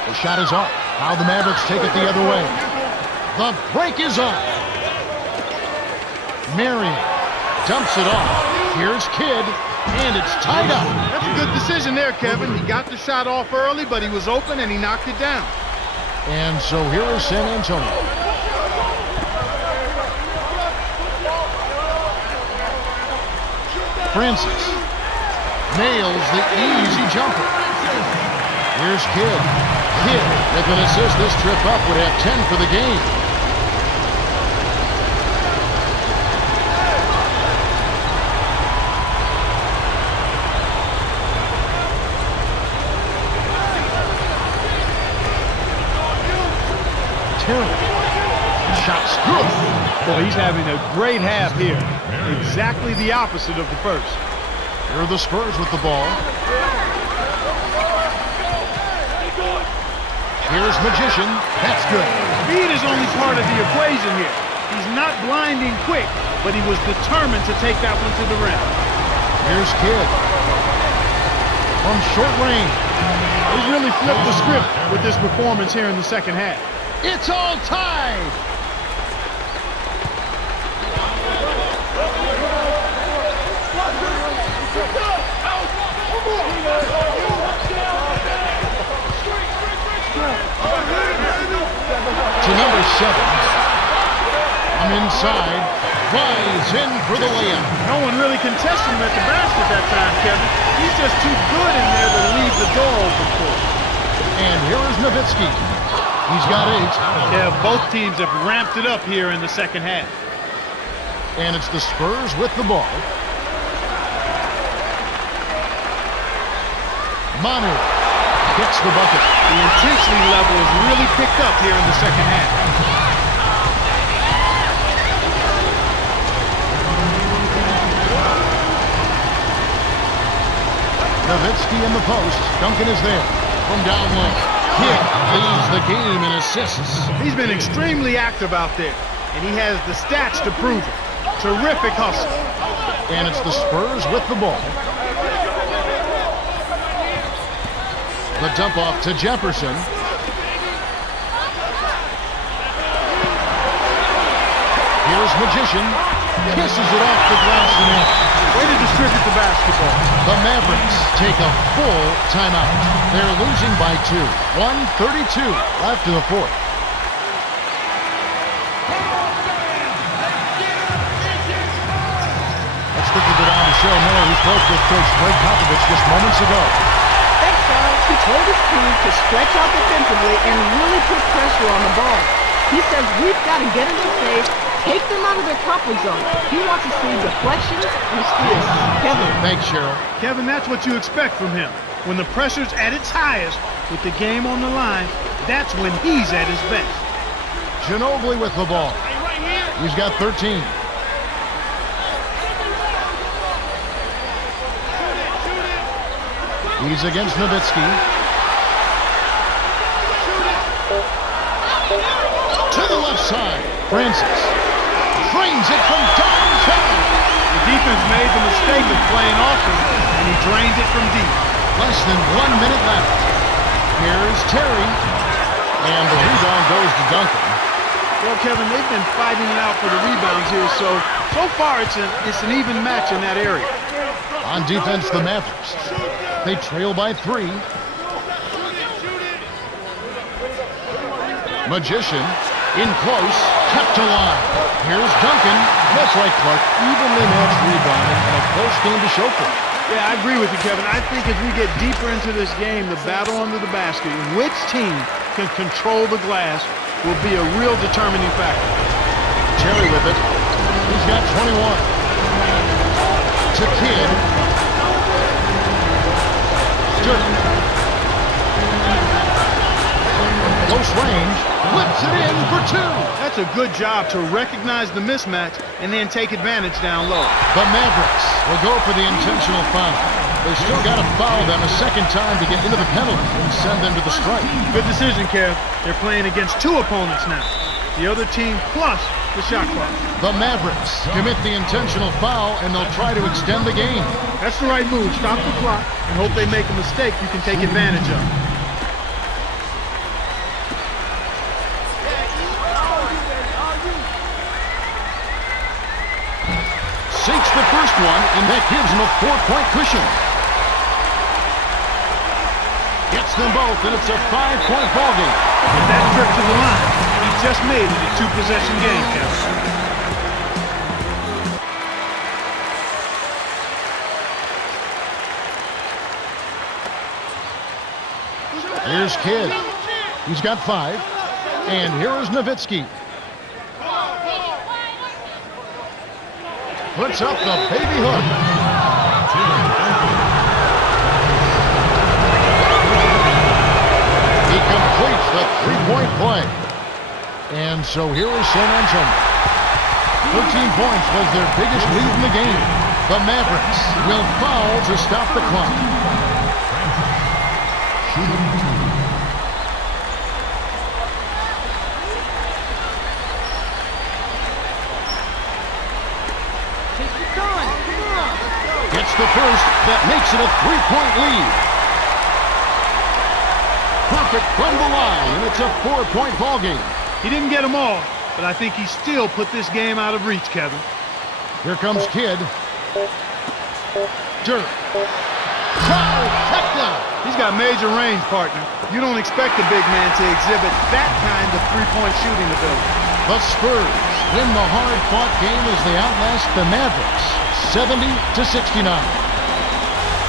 The shot is off. Now the Mavericks take it the other way. The break is on. Marion dumps it off. Here's Kidd. And it's tied up. That's a good decision there, Kevin. He got the shot off early, but he was open and he knocked it down. And so here is San Antonio. Francis nails the easy jumper. Here's Kidd. Kidd with an assist. This trip up would have 10 for the game. Shot's good. Boy, he's having a great half here. Exactly the opposite of the first. Here are the Spurs with the ball. Here's Magician. That's good. Speed is only part of the equation here. He's not blinding quick, but he was determined to take that one to the rim. Here's Kidd. From short range. He's really flipped the script with this performance here in the second half. It's all tied. To number 7. I'm inside. Flies in for the layup. No one really contested him at the basket that time, Kevin. He's just too good in there to leave the door open for him. And here is Nowitzki. He's got 8. Yeah, both teams have ramped it up here in the second half. And it's the Spurs with the ball. Manu gets the bucket. The intensity level has really picked up here in the second half. Nowitzki in the post. Duncan is there from down low. Kidd leads the game in assists. He's been extremely active out there, and he has the stats to prove it. Terrific hustle. And it's the Spurs with the ball. The dump off to Jefferson. Here's Magician. Kisses it off the glass and in. Way to distribute the basketball. The Mavericks take a full timeout. They're losing by 2. 1:32 left in the fourth. Let's quickly go down to Cheryl Miller, who spoke with Coach Greg Popovich just moments ago. Thanks, guys. He told his team to stretch out defensively and really put pressure on the ball. He says we've got to get in their face, take them out of their comfort zone. He wants to see deflections and steals. Kevin. Thanks, Cheryl. Kevin, that's what you expect from him. When the pressure's at its highest, with the game on the line, that's when he's at his best. Ginobili with the ball. He's got 13. He's against Nowitzki. To the left side. Francis drains it from downtown. The defense made the mistake of playing offense, and he drained it from deep. Less than 1 minute left. Here's Terry. And the rebound goes to Duncan. Well, Kevin, they've been fighting it out for the rebounds here, so far it's an even match in that area. On defense, the Mavericks. They trail by 3. Magician in close, kept alive. Here's Duncan. That's right, Clark. Evenly matched rebounding and a close game to show for it. Yeah, I agree with you, Kevin. I think as we get deeper into this game, the battle under the basket, which team can control the glass will be a real determining factor. Terry with it. He's got 21. To Kidd. Close range, whips it in for 2. That's a good job to recognize the mismatch and then take advantage down low. The Mavericks will go for the intentional foul. They still got to foul them a second time to get into the penalty and send them to the strike. Good decision, Kev. They're playing against 2 opponents now. The other team plus the shot clock. The Mavericks commit the intentional foul, and they'll try to extend the game. That's the right move. Stop the clock and hope they make a mistake you can take advantage of. Sinks the first one, and that gives him a 4-point cushion. Gets them both, and it's a 5-point ball game. With that trip to the line, he just made it a 2-possession game, Kevin. Here's Kidd. He's got 5. And here is Nowitzki. Puts up the baby hook. He completes the 3-point play. And so here is San Antonio. 13 points was their biggest lead in the game. The Mavericks will foul to stop the clock. It's the first that makes it a 3-point lead. Perfect from the line, and it's a 4-point ball game. He didn't get them all, but I think he still put this game out of reach, Kevin. Here comes Kidd. Dirk. Trifecta. He's got major range, partner. You don't expect a big man to exhibit that kind of 3-point shooting ability. The Spurs win the hard-fought game as they outlast the Mavericks, 70-69.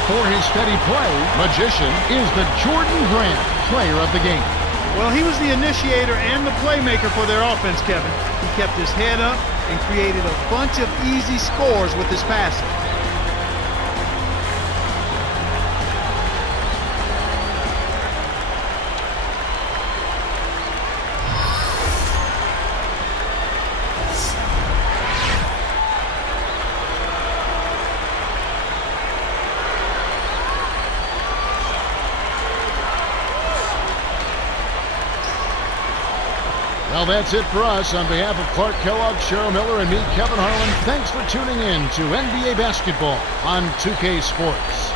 For his steady play, Magician is the Jordan Grant player of the game. Well, he was the initiator and the playmaker for their offense, Kevin. He kept his head up and created a bunch of easy scores with his passing. Well, that's it for us. On behalf of Clark Kellogg, Cheryl Miller, and me, Kevin Harlan, thanks for tuning in to NBA Basketball on 2K Sports.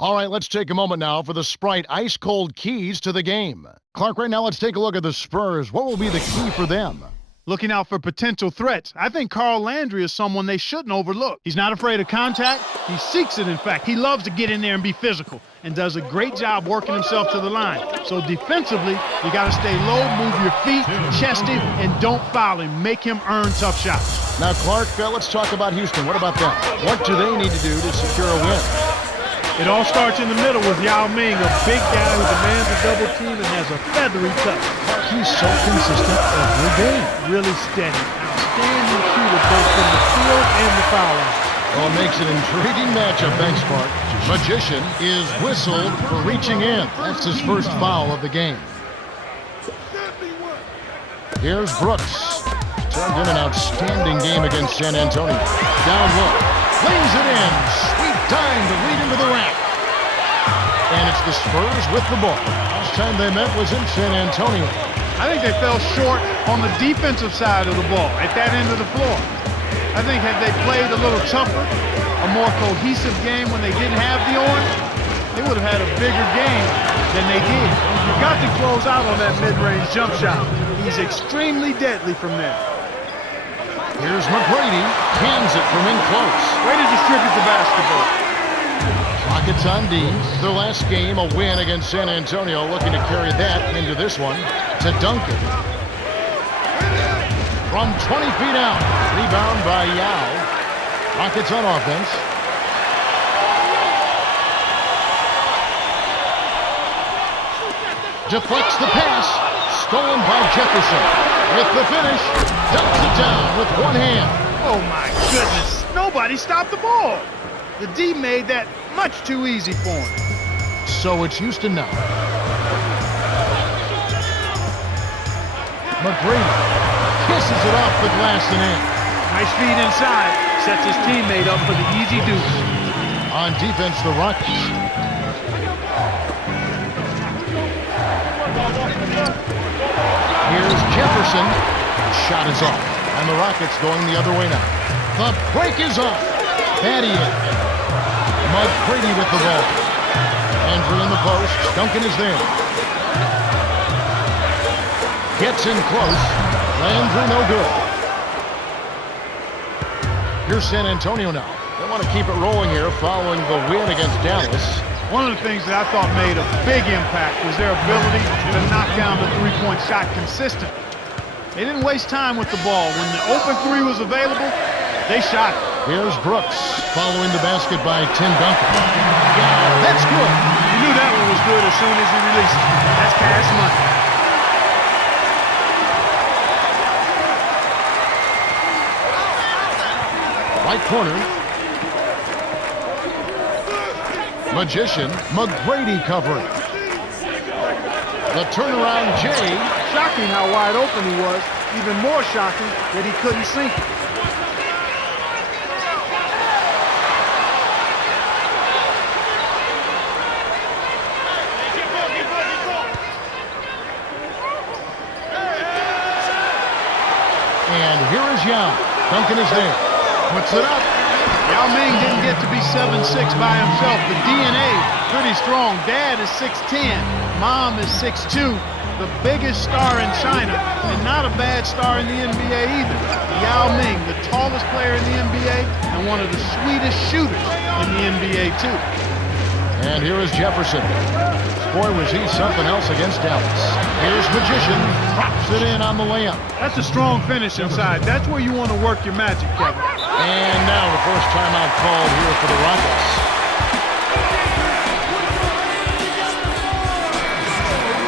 All right, let's take a moment now for the Sprite ice-cold keys to the game. Clark, right now let's take a look at the Spurs. What will be the key for them? Looking out for potential threats. I think Carl Landry is someone they shouldn't overlook. He's not afraid of contact. He seeks it, in fact. He loves to get in there and be physical and does a great job working himself to the line. So defensively, you got to stay low, move your feet, chest him, and don't foul him. Make him earn tough shots. Now, Clark, let's talk about Houston. What about them? What do they need to do to secure a win? It all starts in the middle with Yao Ming, a big guy who demands a double team and has a feathery touch. He's so consistent every game. Really steady. Outstanding shooter both from the field and the foul line. Well, it makes an intriguing matchup. Thanks, Clark. Magician is whistled for reaching in. That's his first foul of the game. Here's Brooks. Turned in an outstanding game against San Antonio. Down low. Flings it in. Sweet time to lead into the rack. And it's the Spurs with the ball. Last time they met was in San Antonio. I think they fell short on the defensive side of the ball, at that end of the floor. I think had they played a little tougher, a more cohesive game when they didn't have the orange, they would have had a bigger game than they did. You've got to close out on that mid-range jump shot. He's extremely deadly from there. Here's McGrady. Hands it from in close. Way to distribute the basketball. Rockets on D. Their last game, a win against San Antonio, looking to carry that into this one to Duncan. From 20 feet out. Rebound by Yao. Rockets on offense. Deflects the pass. Stolen by Jefferson. With the finish. Dumps it down with one hand. Oh my goodness. Nobody stopped the ball. The D made that much too easy for him. So it's Houston now. McGrady kisses it off the glass and in. Nice feed inside. Sets his teammate up for the easy deuce. On defense, the Rockets. Here's Jefferson. Shot is off. And the Rockets going the other way now. The break is on. That is. McGrady with the ball. Andrew in the post. Duncan is there. Gets in close. Landry no good. Here's San Antonio now. They want to keep it rolling here following the win against Dallas. One of the things that I thought made a big impact was their ability to knock down the three-point shot consistently. They didn't waste time with the ball. When the open three was available, they shot it. Here's Brooks following the basket by Tim Duncan. That's good. You knew that one was good as soon as he released it. That's cash money. Right corner. Magician, McGrady covering. The turnaround, Jay. Shocking how wide open he was. Even more shocking that he couldn't sink it. And here is Yao. Duncan is there. Puts it up. Yao Ming didn't get to be 7'6" by himself. The DNA, pretty strong. Dad is 6'10". Mom is 6'2". The biggest star in China, and not a bad star in the NBA either. Yao Ming, the tallest player in the NBA, and one of the sweetest shooters in the NBA too. And here is Jefferson. Boy, was he something else against Dallas. Here's Magician. Drops it in on the layup. That's a strong finish inside. That's where you want to work your magic, Kevin. And now the first timeout called here for the Rockets.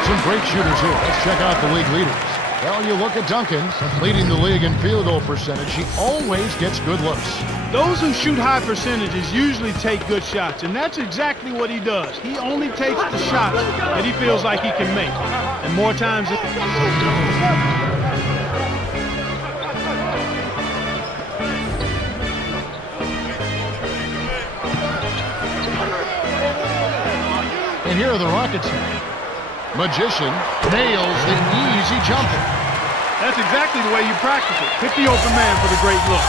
Some great shooters here. Let's check out the league leaders. Well, you look at Duncan, leading the league in field goal percentage. He always gets good looks. Those who shoot high percentages usually take good shots, and that's exactly what he does. He only takes the shots that he feels like he can make. And more times... And here are the Rockets now. Magician nails the easy jumper. That's exactly the way you practice it. Pick the open man for the great look.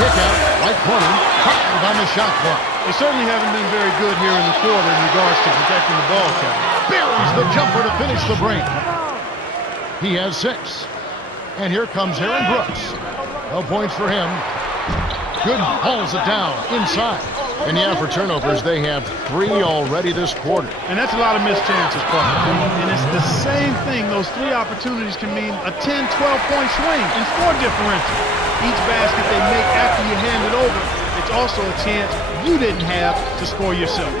Kick out, right corner, Butler on the shot clock. They certainly haven't been very good here in the quarter in regards to protecting the ball, Kevin. Buries the jumper to finish the break. He has 6. And here comes Aaron Brooks. No points for him. Good hauls it down inside. And yeah, for turnovers, they have 3 already this quarter. And that's a lot of missed chances, partner. And it's the same thing. Those 3 opportunities can mean a 10, 12-point swing and score differential. Each basket they make after you hand it over, it's also a chance you didn't have to score yourself.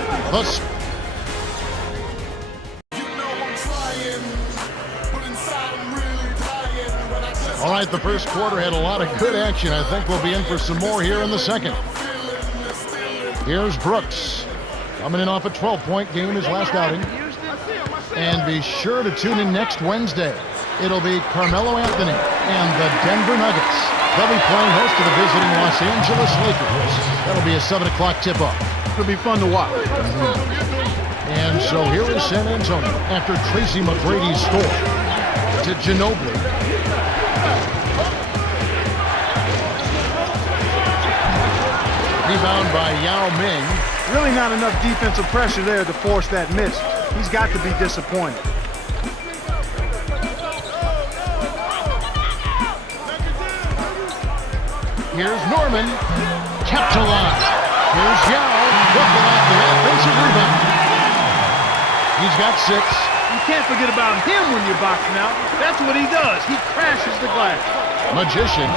All right, the first quarter had a lot of good action. I think we'll be in for some more here in the second. Here's Brooks. Coming in off a 12-point game, his last outing. And be sure to tune in next Wednesday. It'll be Carmelo Anthony and the Denver Nuggets. They'll be playing host to the visiting Los Angeles Lakers. That'll be a 7 o'clock tip-off. It'll be fun to watch. And so here is San Antonio after Tracy McGrady's score to Ginobili. Rebound by Yao Ming. Really not enough defensive pressure there to force that miss. He's got to be disappointed. Here's Norman. Kept alive. Here's Yao. Looking off the offensive rebound. He's got 6. You can't forget about him when you're boxing out. That's what he does. He crashes the glass. Magician.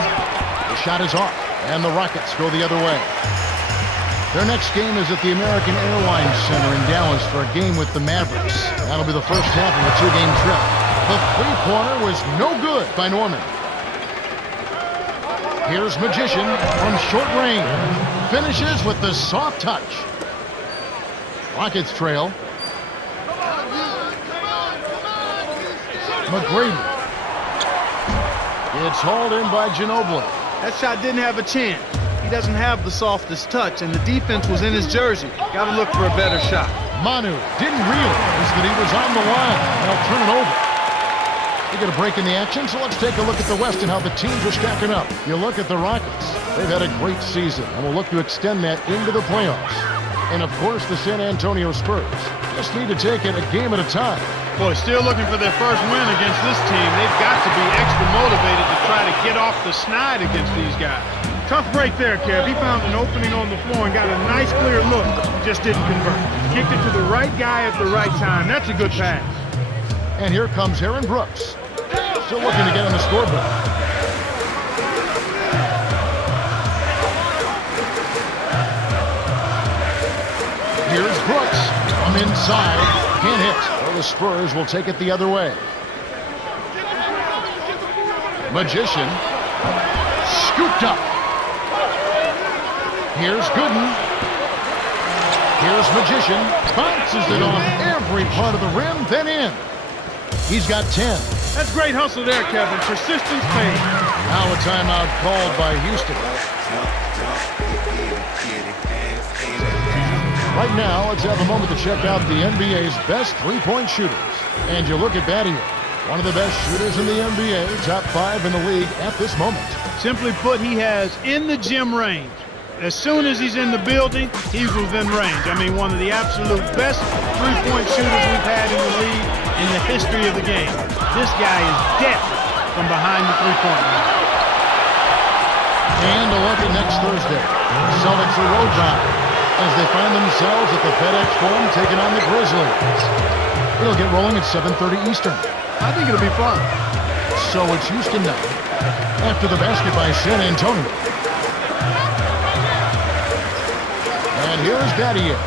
The shot is off. And the Rockets go the other way. Their next game is at the American Airlines Center in Dallas for a game with the Mavericks. That'll be the first half of a 2-game trip. The three-pointer was no good by Norman. Here's Magician from short range. Finishes with the soft touch. Rockets trail. 'Come on, come on, come on. McGrady. 1 It's hauled in by Ginobili. That shot didn't have a chance. He doesn't have the softest touch, and the defense was in his jersey. Got to look for a better shot. Manu didn't realize that he was on the line. They'll turn it over. We get a break in the action, so let's take a look at the West and how the teams are stacking up. You look at the Rockets. They've had a great season, and will look to extend that into the playoffs. And, of course, the San Antonio Spurs just need to take it a game at a time. Boy, still looking for their first win against this team. They've got to be extra motivated to try to get off the snide against these guys. Tough break there, Kev. He found an opening on the floor and got a nice, clear look. Just didn't convert. Kicked it to the right guy at the right time. That's a good pass. And here comes Aaron Brooks. Still looking to get on the scoreboard. Here's Brooks from inside. Can't hit. Well, the Spurs will take it the other way. Magician. Scooped up. Here's Gooden. Here's Magician. Bounces it on every part of the rim, then in. He's got 10. That's great hustle there, Kevin. Persistence pays. Now a timeout called by Houston. Right now, let's have a moment to check out the NBA's best three-point shooters. And you look at Battier, one of the best shooters in the NBA, top 5 in the league at this moment. Simply put, he has in the gym range. As soon as he's in the building, he's within range. I mean, one of the absolute best three-point shooters we've had in the league in the history of the game. This guy is deadly from behind the three-point line. And a look at next Thursday. Celtics are road-bound as they find themselves at the FedEx Forum taking on the Grizzlies. It'll get rolling at 7:30 Eastern. I think it'll be fun. So it's Houston now. After the basket by San Antonio. And here's Battier.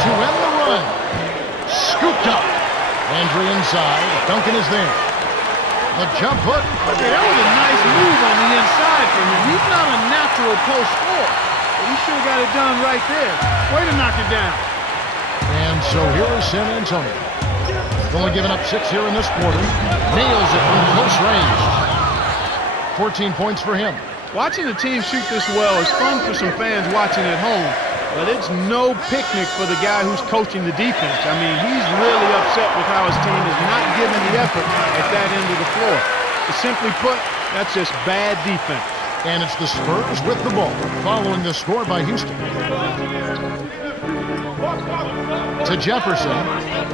To end the run. Scooped up. Landry inside. Duncan is there. The jump hook. Okay, that was a nice move on the inside for him. He's not a natural post scorer, but he sure got it done right there. Way to knock it down. And so here is San Antonio. They've only given up 6 here in this quarter. Nails it from close range. 14 points for him. Watching the team shoot this well is fun for some fans watching at home, but it's no picnic for the guy who's coaching the defense. I mean, he's really upset with how his team is not giving the effort at that end of the floor. To simply put, that's just bad defense. And it's the Spurs with the ball, following the score by Houston. To Jefferson.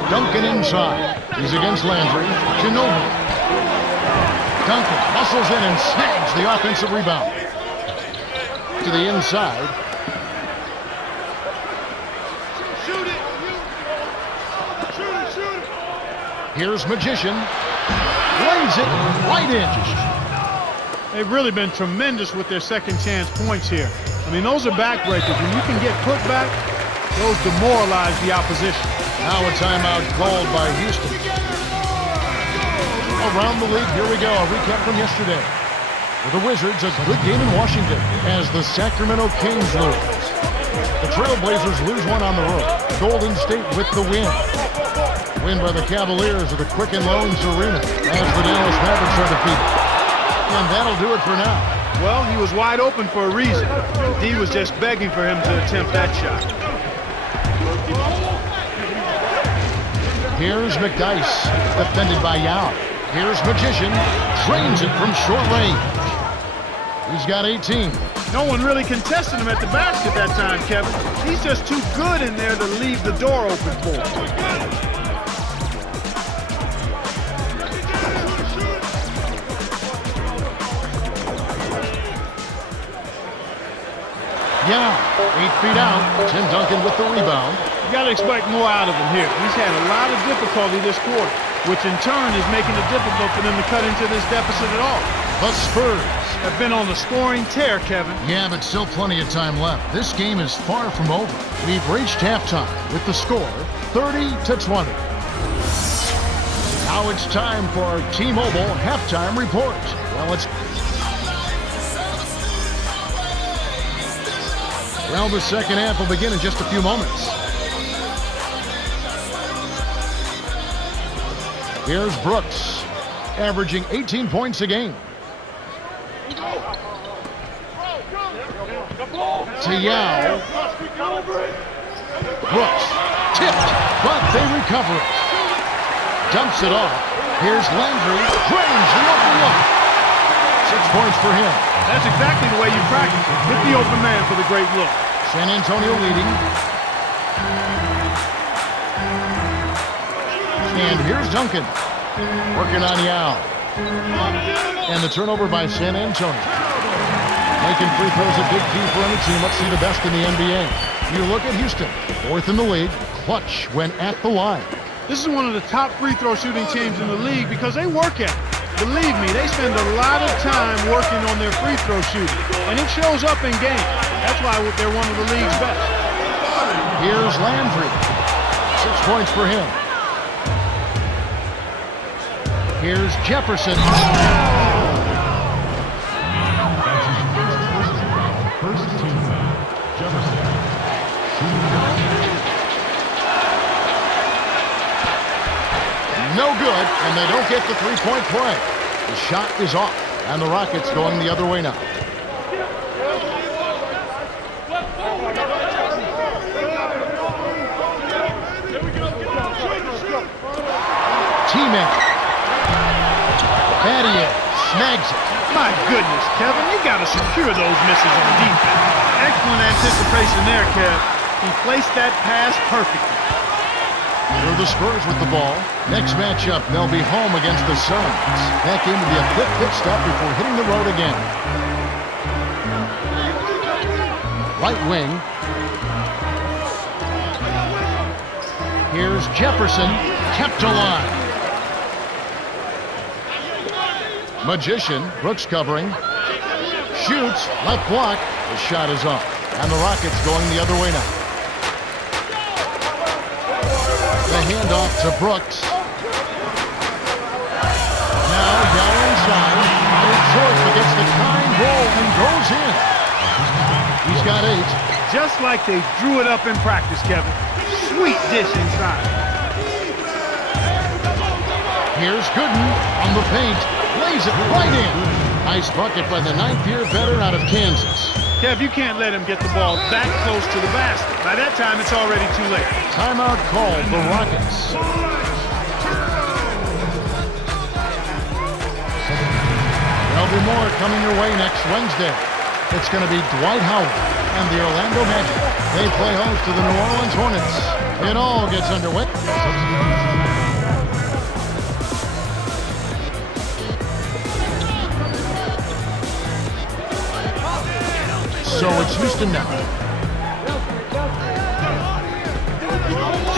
Duncan inside. He's against Landry. Ginobili. Duncan muscles in and snags the offensive rebound. To the inside. Shoot it! Shoot it! Shoot it! Here's Magician. Lays it right in. They've really been tremendous with their second chance points here. I mean, those are backbreakers. When you can get put back, those demoralize the opposition. Now a timeout called by Houston. Around the league, here we go. A recap from yesterday. For the Wizards, a good game in Washington as the Sacramento Kings lose. The Trailblazers lose one on the road. Golden State with the win. Win by the Cavaliers at the Quicken Loans Arena as the Dallas Mavericks are defeated. And that'll do it for now. Well, he was wide open for a reason. D was just begging for him to attempt that shot. Here's McDice, defended by Yao. Here's Magician, trains it from short range. He's got 18. No one really contested him at the basket that time, Kevin. He's just too good in there to leave the door open for him. Yeah, 8 feet out. Tim Duncan with the rebound. You got to expect more out of him here. He's had a lot of difficulty this quarter, which in turn is making it difficult for them to cut into this deficit at all. The Spurs have been on the scoring tear, Kevin. Yeah, but still plenty of time left. This game is far from over. We've reached halftime with the score 30-20. Now it's time for our T-Mobile halftime report. Well, the second half will begin in just a few moments. Here's Brooks, averaging 18 points a game. To Yao. Brooks, tipped, but they recover it. Dumps it off. Here's Landry, drains the open look. 6 points for him. That's exactly the way you practice it. Hit the open man for the great look. San Antonio leading. And here's Duncan, working on Yao. And the turnover by San Antonio. Making free throws a big key for any team. Let's see the best in the NBA. You look at Houston, 4th in the league, clutch when at the line. This is one of the top free throw shooting teams in the league because they work at it. Believe me, they spend a lot of time working on their free throw shooting, and it shows up in games. That's why they're one of the league's best. Here's Landry, 6 points for him. Here's Jefferson. No good, and they don't get the three-point play. The shot is off, and the Rockets going the other way now. T-Man. Battier snags it. My goodness, Kevin, you got to secure those misses on defense. Excellent anticipation there, Kev. He placed that pass perfectly. Here are the Spurs with the ball. Next matchup, they'll be home against the Suns. That game will be a quick pit stop before hitting the road again. Right wing. Here's Jefferson, kept alive. Magician, Brooks covering. Shoots, left block. The shot is off. And the Rockets going the other way now. The handoff to Brooks. Now down inside. Short gets the kind roll and goes in. He's got 8. Just like they drew it up in practice, Kevin. Sweet dish inside. Here's Gooden on the paint. Lays it right in. Nice bucket by the 9th-year veteran out of Kansas. Kev, you can't let him get the ball that close to the basket. By that time, it's already too late. Timeout called the Rockets. There'll be more coming your way next Wednesday. It's going to be Dwight Howard and the Orlando Magic. They play host to the New Orleans Hornets. It all gets underway. So it's Houston now.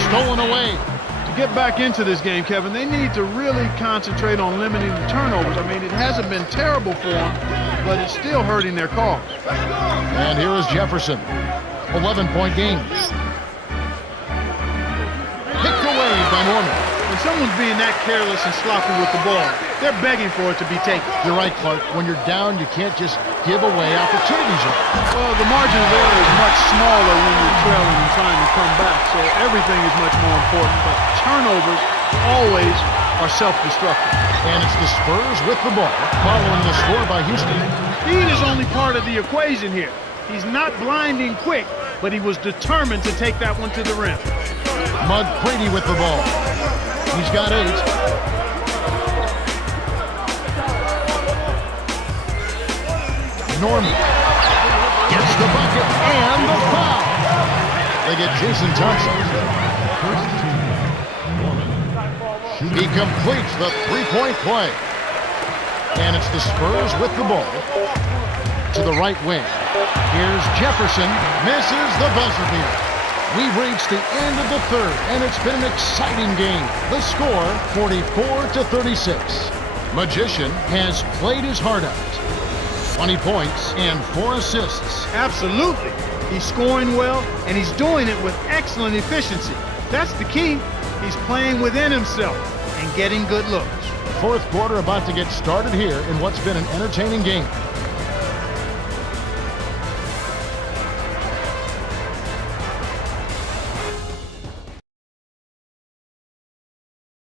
Stolen away. To get back into this game, Kevin, they need to really concentrate on limiting the turnovers. I mean, it hasn't been terrible for them, but it's still hurting their cause. And here is Jefferson. 11-point game. Picked away by Norman. When someone's being that careless and sloppy with the ball, they're begging for it to be taken. You're right, Clark. When you're down, you can't just give away opportunities. Well, the margin of error is much smaller when you're trailing and trying to come back, so everything is much more important. But turnovers always are self-destructive. And it's the Spurs with the ball, following the score by Houston. Speed is only part of the equation here. He's not blinding quick, but he was determined to take that one to the rim. Mud Brady with the ball. He's got 8. Norman gets the bucket and the foul. They get Jason Thompson. He completes the three-point play. And it's the Spurs with the ball to the right wing. Here's Jefferson, misses the buzzer beater. We've reached the end of the third, and it's been an exciting game. The score, 44-36. Magician has played his heart out. 20 points and 4 assists. Absolutely. He's scoring well, and he's doing it with excellent efficiency. That's the key. He's playing within himself and getting good looks. Fourth quarter about to get started here in what's been an entertaining game.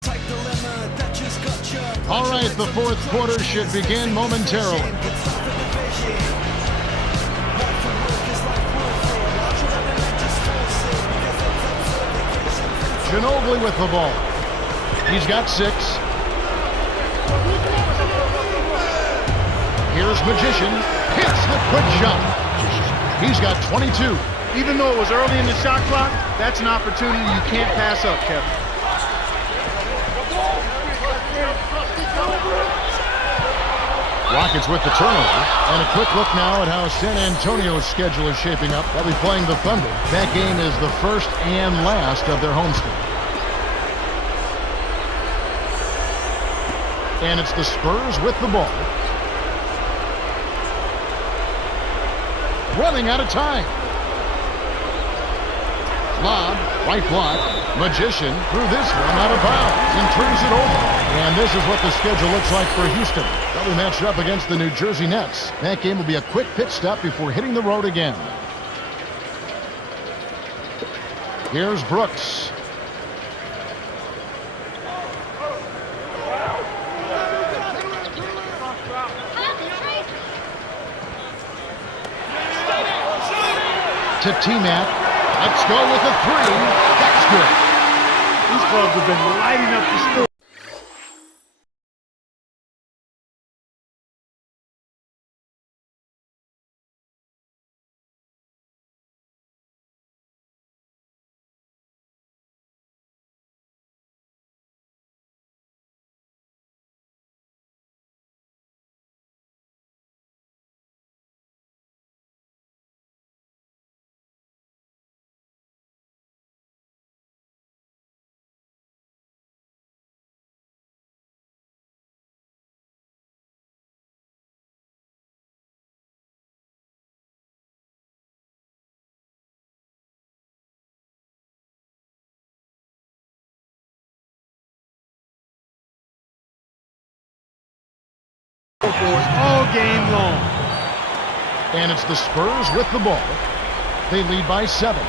Type dilemma that All right, the fourth quarter should begin momentarily. Ginobili with the ball. He's got 6. Here's Magician. Hits the quick shot. He's got 22. Even though it was early in the shot clock, that's an opportunity you can't pass up, Kevin. Rockets with the turnover. And a quick look now at how San Antonio's schedule is shaping up. They'll be playing the Thunder. That game is the first and last of their homestand. And it's the Spurs with the ball. Running out of time. Lob, right block. Magician threw this one out of bounds and turns it over. And this is what the schedule looks like for Houston. They'll be matched up against the New Jersey Nets. That game will be a quick pit stop before hitting the road again. Here's Brooks. To T-Mac. Let's go with a 3. That's good. These clubs have been lighting up the score. All game long. And it's the Spurs with the ball. They lead by 7.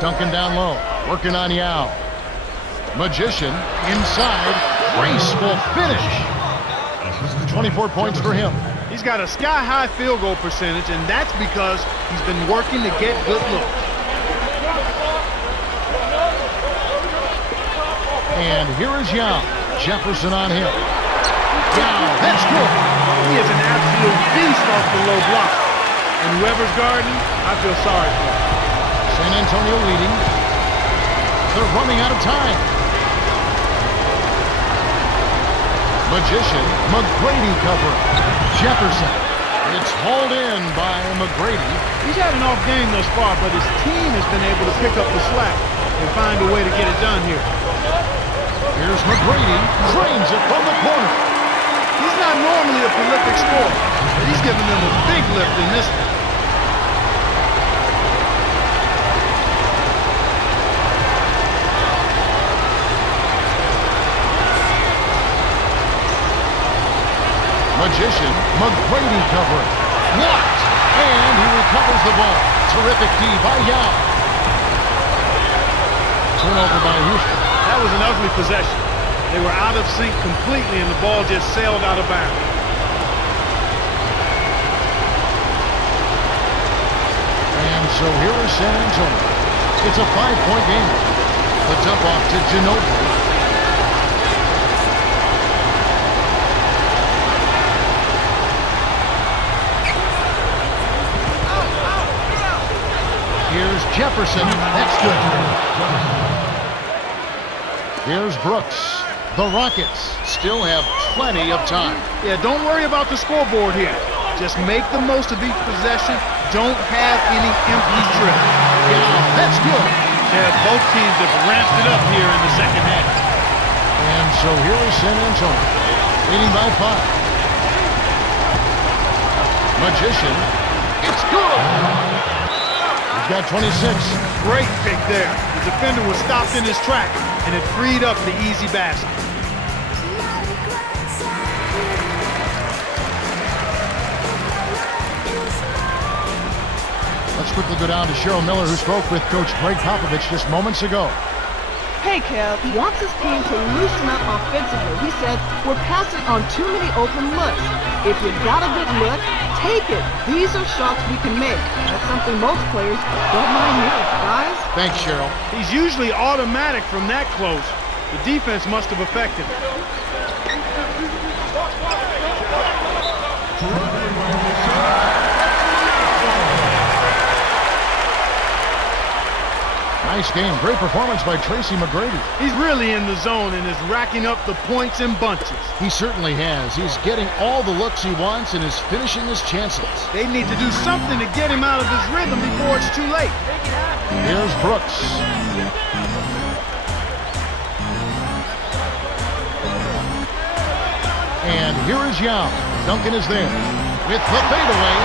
Duncan down low, working on Yao. Magician inside, graceful finish. 24 points for him. He's got a sky-high field goal percentage, and that's because he's been working to get good looks. And here is Yao. Jefferson on him. Yao, that's good. He is an absolute beast off the low block. And whoever's guarding, I feel sorry for him. San Antonio leading. They're running out of time. Magician, McGrady covering. Jefferson. It's hauled in by McGrady. He's had an off game thus far, but his team has been able to pick up the slack and find a way to get it done here. Here's McGrady, drains it from the corner. He's not normally a prolific scorer, but he's giving them a big lift in this one. Magician, McGrady covering. Blocked, and he recovers the ball. Terrific D by Yao. Turnover by Houston. That was an ugly possession. They were out of sync completely, and the ball just sailed out of bounds. And so here is San Antonio. It's a 5-point game. The dump off to Ginobili. Here's Jefferson. That's good. Here's Brooks. The Rockets still have plenty of time. Yeah, don't worry about the scoreboard here. Just make the most of each possession. Don't have any empty trips. Yeah, that's good. Yeah, both teams have ramped it up here in the second half. And so here is San Antonio, leading by 5. Magician. It's good. He's got 26. Great pick there. The defender was stopped in his track, and it freed up the easy basket. Let's quickly go down to Cheryl Miller, who spoke with Coach Greg Popovich just moments ago. Hey, Kev wants his team to loosen up offensively. He said, we're passing on too many open looks. If you got a good look, take it. These are shots we can make. That's something most players don't mind hearing, guys. Thanks, Cheryl. He's usually automatic from that close. The defense must have affected him. Nice game. Great performance by Tracy McGrady. He's really in the zone and is racking up the points in bunches. He certainly has. He's getting all the looks he wants and is finishing his chances. They need to do something to get him out of his rhythm before it's too late. Here's Brooks. And here is Yao. Duncan is there. With the fadeaway,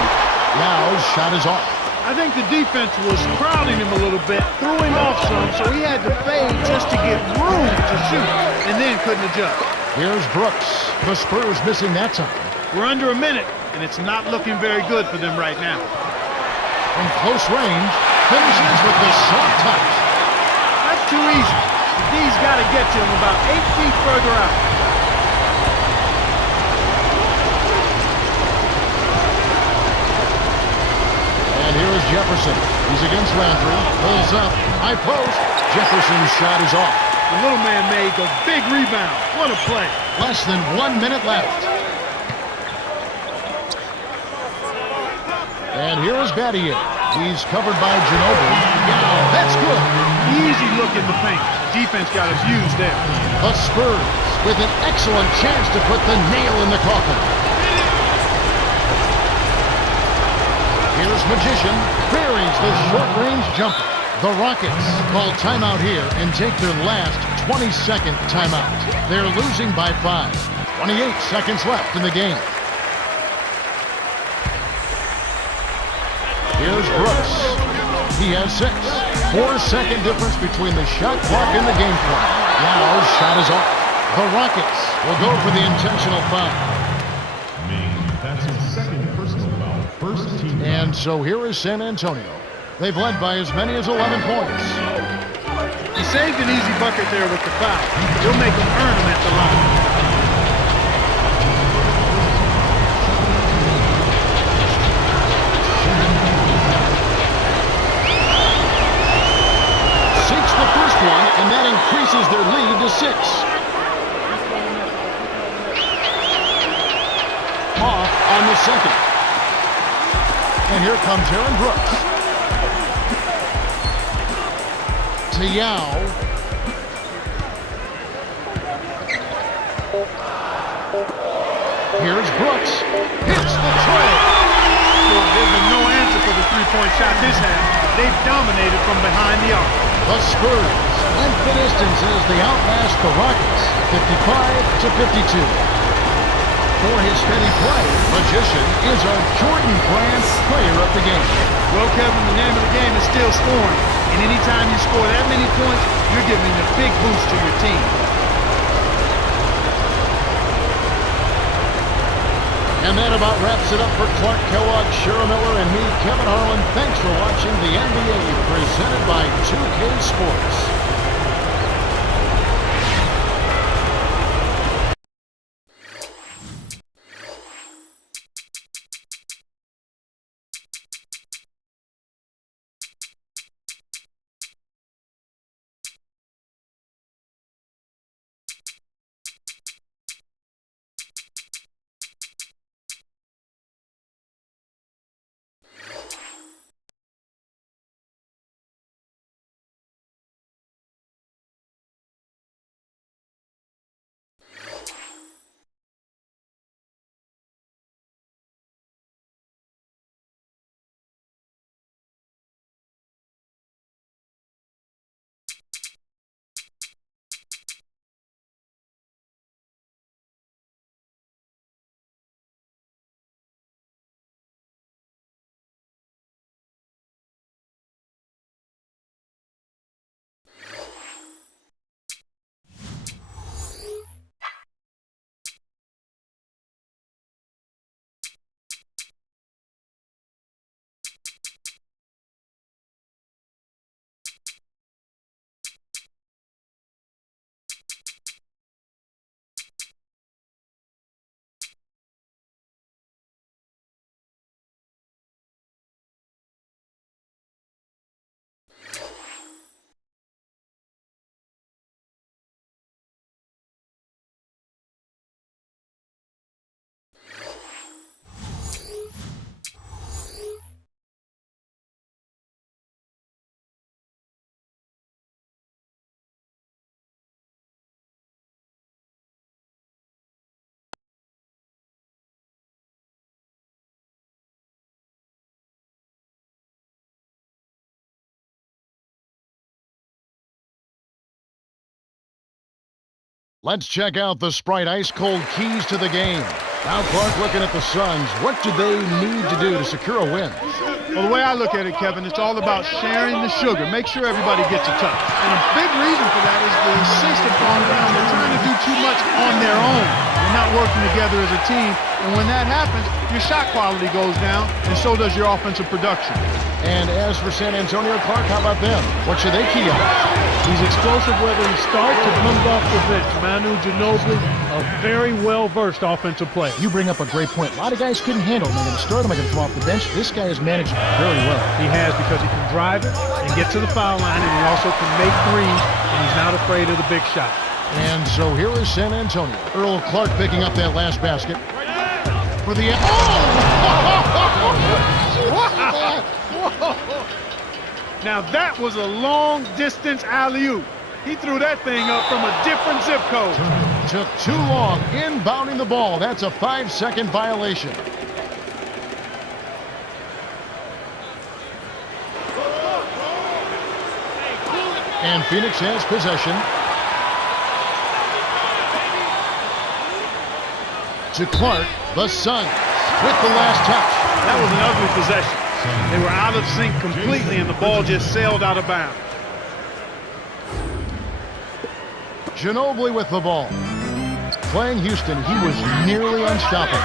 Yao's shot is off. I think the defense was crowding him a little bit, threw him off some, so he had to fade just to get room to shoot, and then couldn't adjust. Here's Brooks. The Spurs missing that time. We're under a minute, and it's not looking very good for them right now. From close range, finishes with the soft touch. That's too easy. The D's got to get to him about 8 feet further out. And here is Jefferson. He's against Landry. Pulls up. High post. Jefferson's shot is off. The little man made a big rebound. What a play. Less than 1 minute left. And here is Battier. He's covered by Ginobili. Yeah, that's good. Easy look in the paint. Defense got his views there. The Spurs with an excellent chance to put the nail in the coffin. Here's Magician. Buries the short-range jumper. The Rockets call timeout here and take their last 22nd timeout. They're losing by 5. 28 seconds left in the game. Here's Brooks. He has 6. 4-second difference between the shot clock and the game clock. Yao's shot is off. The Rockets will go for the intentional foul. That's his second personal foul. First team. And so here is San Antonio. They've led by as many as 11 points. He saved an easy bucket there with the foul. He'll make him earn them at the line. Sinks the first one, and that increases their lead to 6. Off on the second. And here comes Aaron Brooks. To Yao. Here's Brooks. Hits the tray. There's been no answer for the three-point shot this half. They've dominated from behind the arc. The Spurs length the distance as they outlast the Rockets, 55-52. For his steady play, Magician is our Jordan Brand player of the game. Well, Kevin, the name of the game is still scoring. And anytime you score that many points, you're giving a big boost to your team. And that about wraps it up for Clark Kellogg, Shara Miller, and me, Kevin Harlan. Thanks for watching the NBA presented by 2K Sports. Let's check out the Sprite ice-cold keys to the game. Now Clark looking at the Suns. What do they need to do to secure a win? Well, the way I look at it, Kevin, it's all about sharing the sugar. Make sure everybody gets a touch. And a big reason for that is the insistence on them. They're trying to do too much on their own. They're not working together as a team. And when that happens, your shot quality goes down, and so does your offensive production. And as for San Antonio, Clark, how about them? What should they key on? He's explosive whether he starts or comes off the bench. Manu Ginobili, a very well-versed offensive player. You bring up a great point. A lot of guys couldn't handle him. They're going to start him. They're going to come off the bench. This guy has managed very well. He has, because he can drive it and get to the foul line, and he also can make threes, and he's not afraid of the big shot. And so here is San Antonio. Earl Clark picking up that last basket. For the... Oh! Now that was a long-distance alley-oop. He threw that thing up from a different zip code. Took too long inbounding the ball. That's a 5-second violation. And Phoenix has possession. To Clark, the Suns, with the last touch. That was an ugly possession. They were out of sync completely, and the ball just sailed out of bounds. Ginobili with the ball. Playing Houston, he was nearly unstoppable.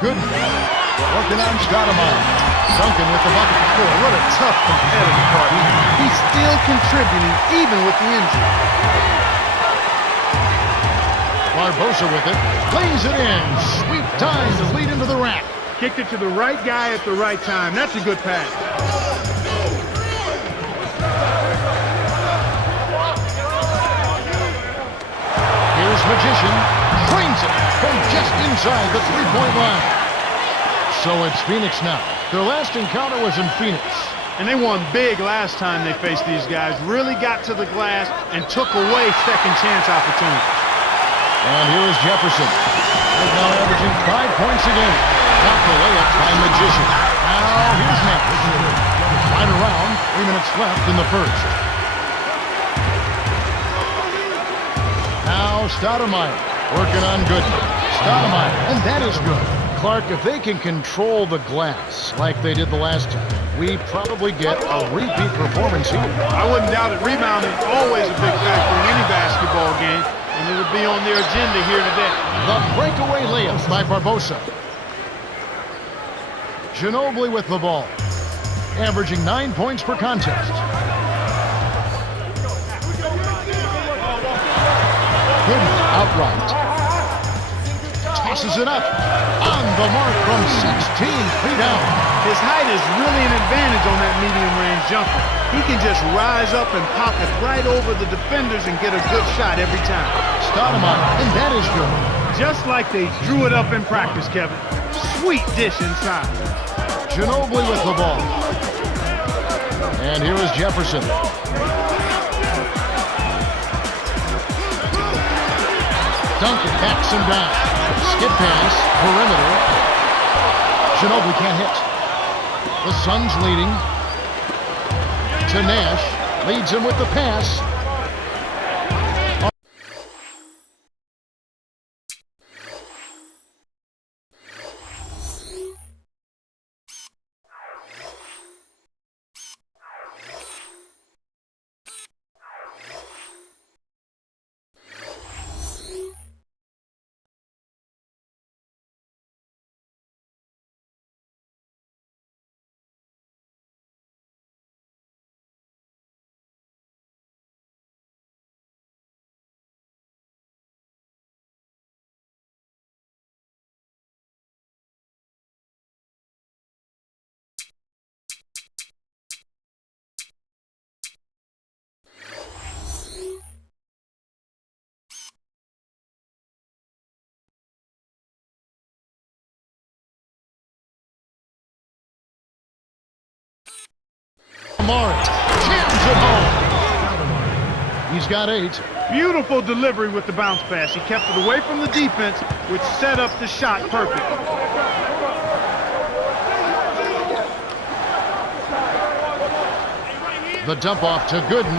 Good. Working on Stoudemire. Duncan with the bucket to score. What a tough competitive partner. He's still contributing, even with the injury. Barbosa with it. Lays it in. Sweet time to lead into the rack. Kicked it to the right guy at the right time. That's a good pass. Here's Magician. Trains it from just inside the three-point line. So it's Phoenix now. Their last encounter was in Phoenix. And they won big last time they faced these guys. Really got to the glass and took away second chance opportunities. And here is Jefferson. Right now averaging 5 points a game. Got the layup by Magician. Now here's Nash. Right around, 3 minutes left in the first. Now Stoudemire working on Gooden. Stoudemire, and that is good. Clark, if they can control the glass like they did the last time, we probably get a repeat performance here. I wouldn't doubt it. Rebounding is always a big factor in any basketball game, and it'll be on their agenda here today. The breakaway layup by Barbosa. Ginobili with the ball, averaging 9 points per contest. Gooden outright. Tosses it up. On the mark from 16 feet out. His height is really an advantage on that medium-range jumper. He can just rise up and pocket right over the defenders and get a good shot every time. Stoudemire, and that is good. Just like they drew it up in practice, Kevin. Sweet dish inside. Ginobili with the ball. And here is Jefferson. Duncan backs him down. Skip pass, perimeter. Ginobili can't hit. The Suns leading. To Nash. Leads him with the pass. Amari jams it home. He's got 8. Beautiful delivery with the bounce pass. He kept it away from the defense, which set up the shot perfect. The dump off to Gooden.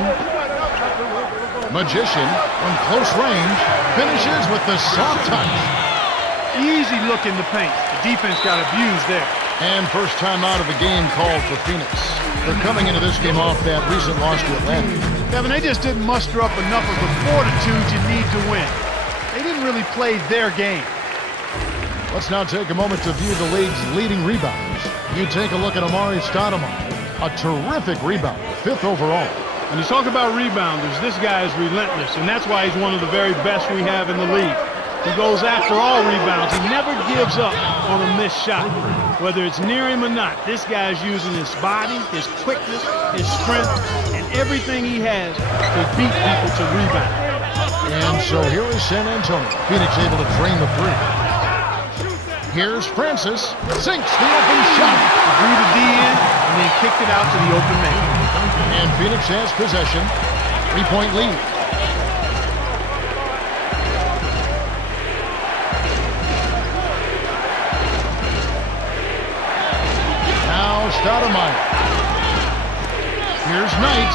Magician from close range finishes with the soft touch. Easy look in the paint. The defense got abused there. And first time out of the game called for Phoenix. They're coming into this game off that recent loss to Atlanta. Kevin, they just didn't muster up enough of the fortitude you need to win. They didn't really play their game. Let's now take a moment to view the league's leading rebounders. You take a look at Amari Stoudemire, a terrific rebounder, 5th overall. When you talk about rebounders, this guy is relentless, and that's why he's one of the very best we have in the league. He goes after all rebounds. He never gives up on a missed shot. Whether it's near him or not, this guy's using his body, his quickness, his strength, and everything he has to beat people to rebound. And so here is San Antonio. Phoenix able to drain the three. Here's Francis. Sinks the open shot. He drew the D in and then kicked it out to the open man. And Phoenix has possession. 3-point lead. Stoudemire. Here's Knight.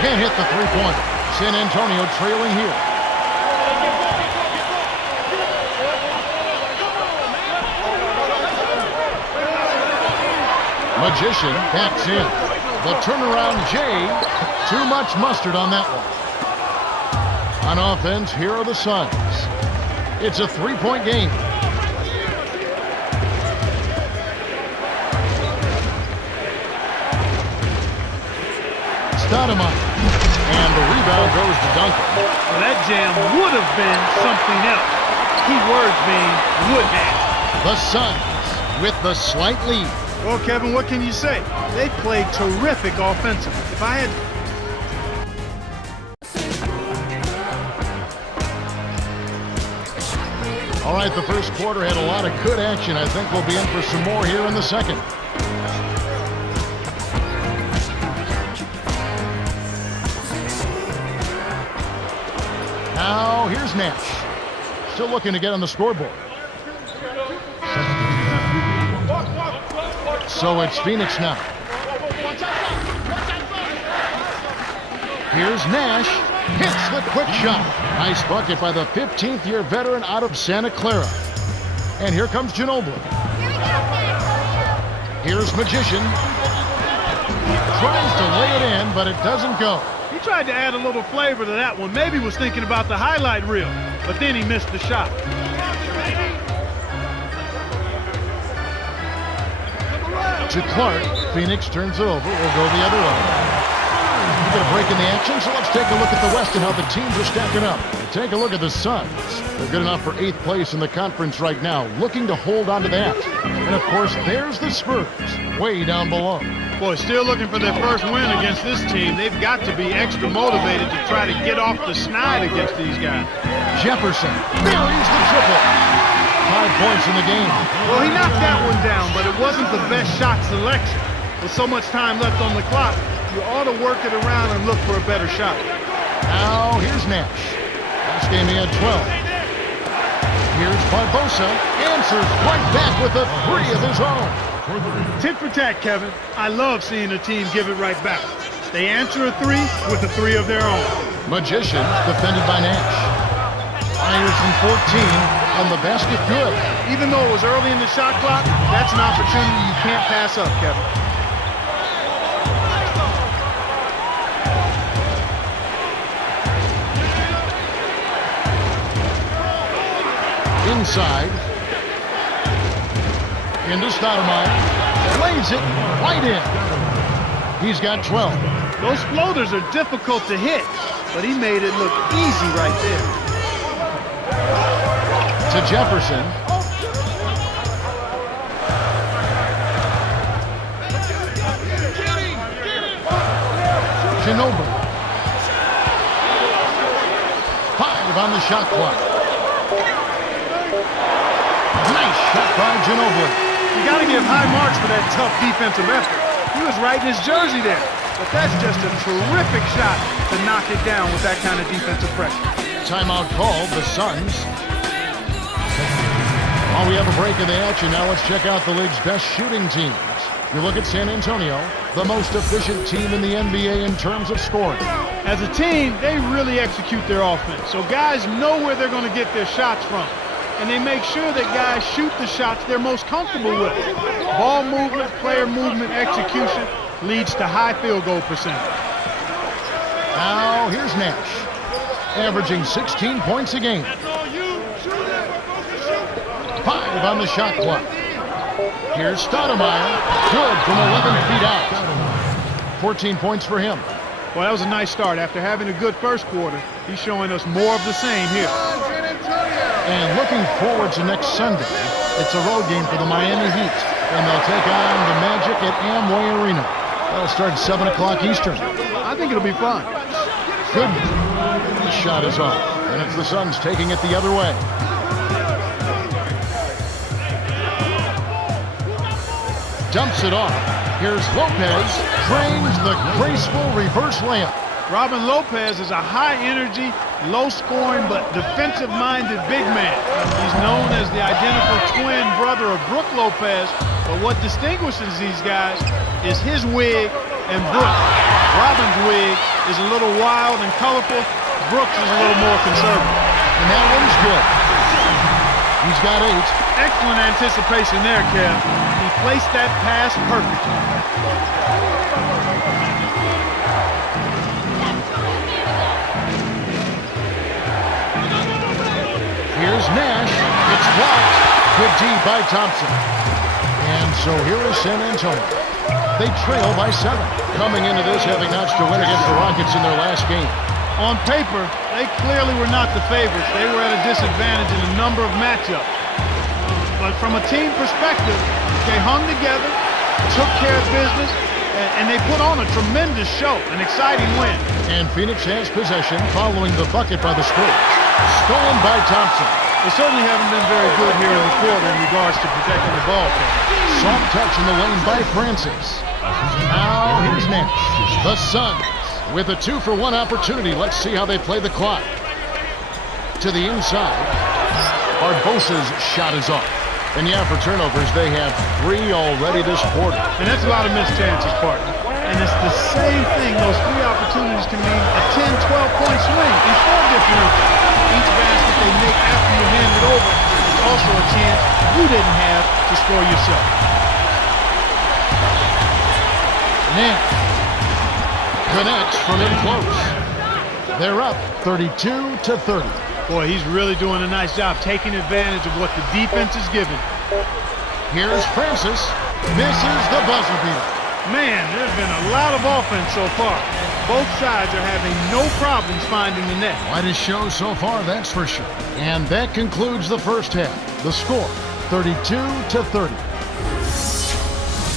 Can't hit the three-pointer. San Antonio trailing here. Magician backs in. The turnaround Jay. Too much mustard on that one. On offense, here are the Suns. It's a 3-point game. Stoudemire. And the rebound goes to Duncan. Well, that jam would have been something else. Key words being would have. The Suns with the slight lead. Well, Kevin, what can you say? They played terrific offensively. If I had... All right, the first quarter had a lot of good action. I think we'll be in for some more here in the second. Now, here's Nash. Still looking to get on the scoreboard. So it's Phoenix now. Here's Nash. Hits the quick shot. Nice bucket by the 15th-year veteran out of Santa Clara. And here comes Ginobili. Here's Magician. Tries to lay it in, but it doesn't go. He tried to add a little flavor to that one. Maybe was thinking about the highlight reel, but then he missed the shot. To Clark. Phoenix turns it over. We'll go the other way. We get a break in the action, so let's take a look at the West and how the teams are stacking up. Take a look at the Suns. They're good enough for 8th place in the conference right now, looking to hold on to that. And, of course, there's the Spurs, way down below. Boy, still looking for their first win against this team. They've got to be extra motivated to try to get off the snide against these guys. Jefferson buries the triple. 5 points in the game. Well, he knocked that one down, but it wasn't the best shot selection. With so much time left on the clock, you ought to work it around and look for a better shot. Now, here's Nash. Last game he had 12. Here's Barbosa. Answers right back with a 3 of his own. Tit for tat, Kevin. I love seeing a team give it right back. They answer a 3 with a 3 of their own. Magician defended by Nash. Fires from 14, and the basket good. Even though it was early in the shot clock, that's an opportunity you can't pass up, Kevin. Inside. Into Stoudemire. Lays it right in. He's got 12. Those floaters are difficult to hit, but he made it look easy right there. To Jefferson. Ginobili. 5 on the shot clock. Nice shot by Ginobili. You got to give high marks for that tough defensive effort. He was right in his jersey there, but that's just a terrific shot to knock it down with that kind of defensive pressure. Timeout called, the Suns. While we have a break in the action, now let's check out the league's best shooting teams. You look at San Antonio, the most efficient team in the NBA in terms of scoring. As a team, they really execute their offense. So guys know where they're going to get their shots from. And they make sure that guys shoot the shots they're most comfortable with. Ball movement, player movement, execution leads to high field goal percentage. Now, here's Nash, averaging 16 points a game. 5 on the shot clock. Here's Stoudemire, good from 11 feet out. 14 points for him. Well, that was a nice start. After having a good first quarter, he's showing us more of the same here. And looking forward to next Sunday, it's a road game for the Miami Heat, and they'll take on the Magic at Amway Arena. That'll start at 7 o'clock Eastern. I think it'll be fun. Good. The shot is off, and it's the Suns taking it the other way. Dumps it off. Here's Lopez, drains the graceful reverse layup. Robin Lopez is a high-energy, low-scoring, but defensive-minded big man. He's known as the identical twin brother of Brook Lopez, but what distinguishes these guys is his wig and Brook. Robin's wig is a little wild and colorful. Brooks is a little more conservative. And that one's good. He's got 8. Excellent anticipation there, Kev. He placed that pass perfectly. Here's Nash. It's blocked. Good D by Thompson. And so here is San Antonio. They trail by 7. Coming into this having notched a win against the Rockets in their last game. On paper, they clearly were not the favorites. They were at a disadvantage in a number of matchups. But from a team perspective, they hung together, took care of business, and they put on a tremendous show, an exciting win. And Phoenix has possession following the bucket by the Spurs. Stolen by Thompson. They certainly haven't been very good here in the quarter in regards to protecting the ball. Soft touch in the lane by Francis. Now here's Nash. The Suns with a 2-for-1 opportunity. Let's see how they play the clock. To the inside. Barbosa's shot is off. And yeah, for turnovers, they have 3 already this quarter. And that's a lot of missed chances, partner. And it's the same thing. Those 3 opportunities can mean a 10, 12-point swing and 4 differential. Each basket they make after you hand it over is also a chance you didn't have to score yourself. Nash connects from in close. They're up 32-30. Boy, he's really doing a nice job taking advantage of what the defense is giving. Here's Francis. Misses the buzzer beater. Man, there's been a lot of offense so far. Both sides are having no problems finding the net. Quite a show so far, that's for sure. And that concludes the first half. The score, 32-30.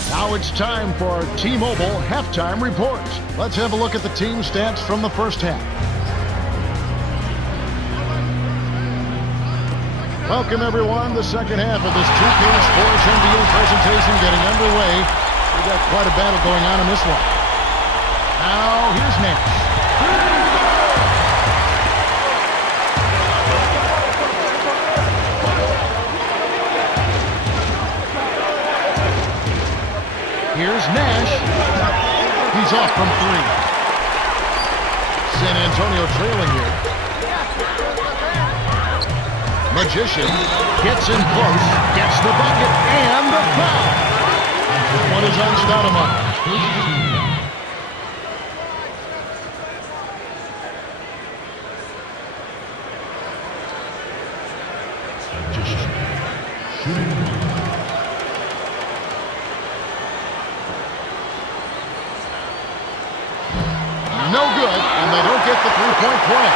Now it's time for our T-Mobile halftime report. Let's have a look at the team stats from the first half. Welcome, everyone. The second half of this 2K Sports NBA presentation getting underway. We got quite a battle going on in this one. Now, here's Nash. Here's Nash. He's off from 3. San Antonio trailing here. Magician gets in close, gets the bucket, and the foul. This one is on Stoudemire. No good, and they don't get the three-point play.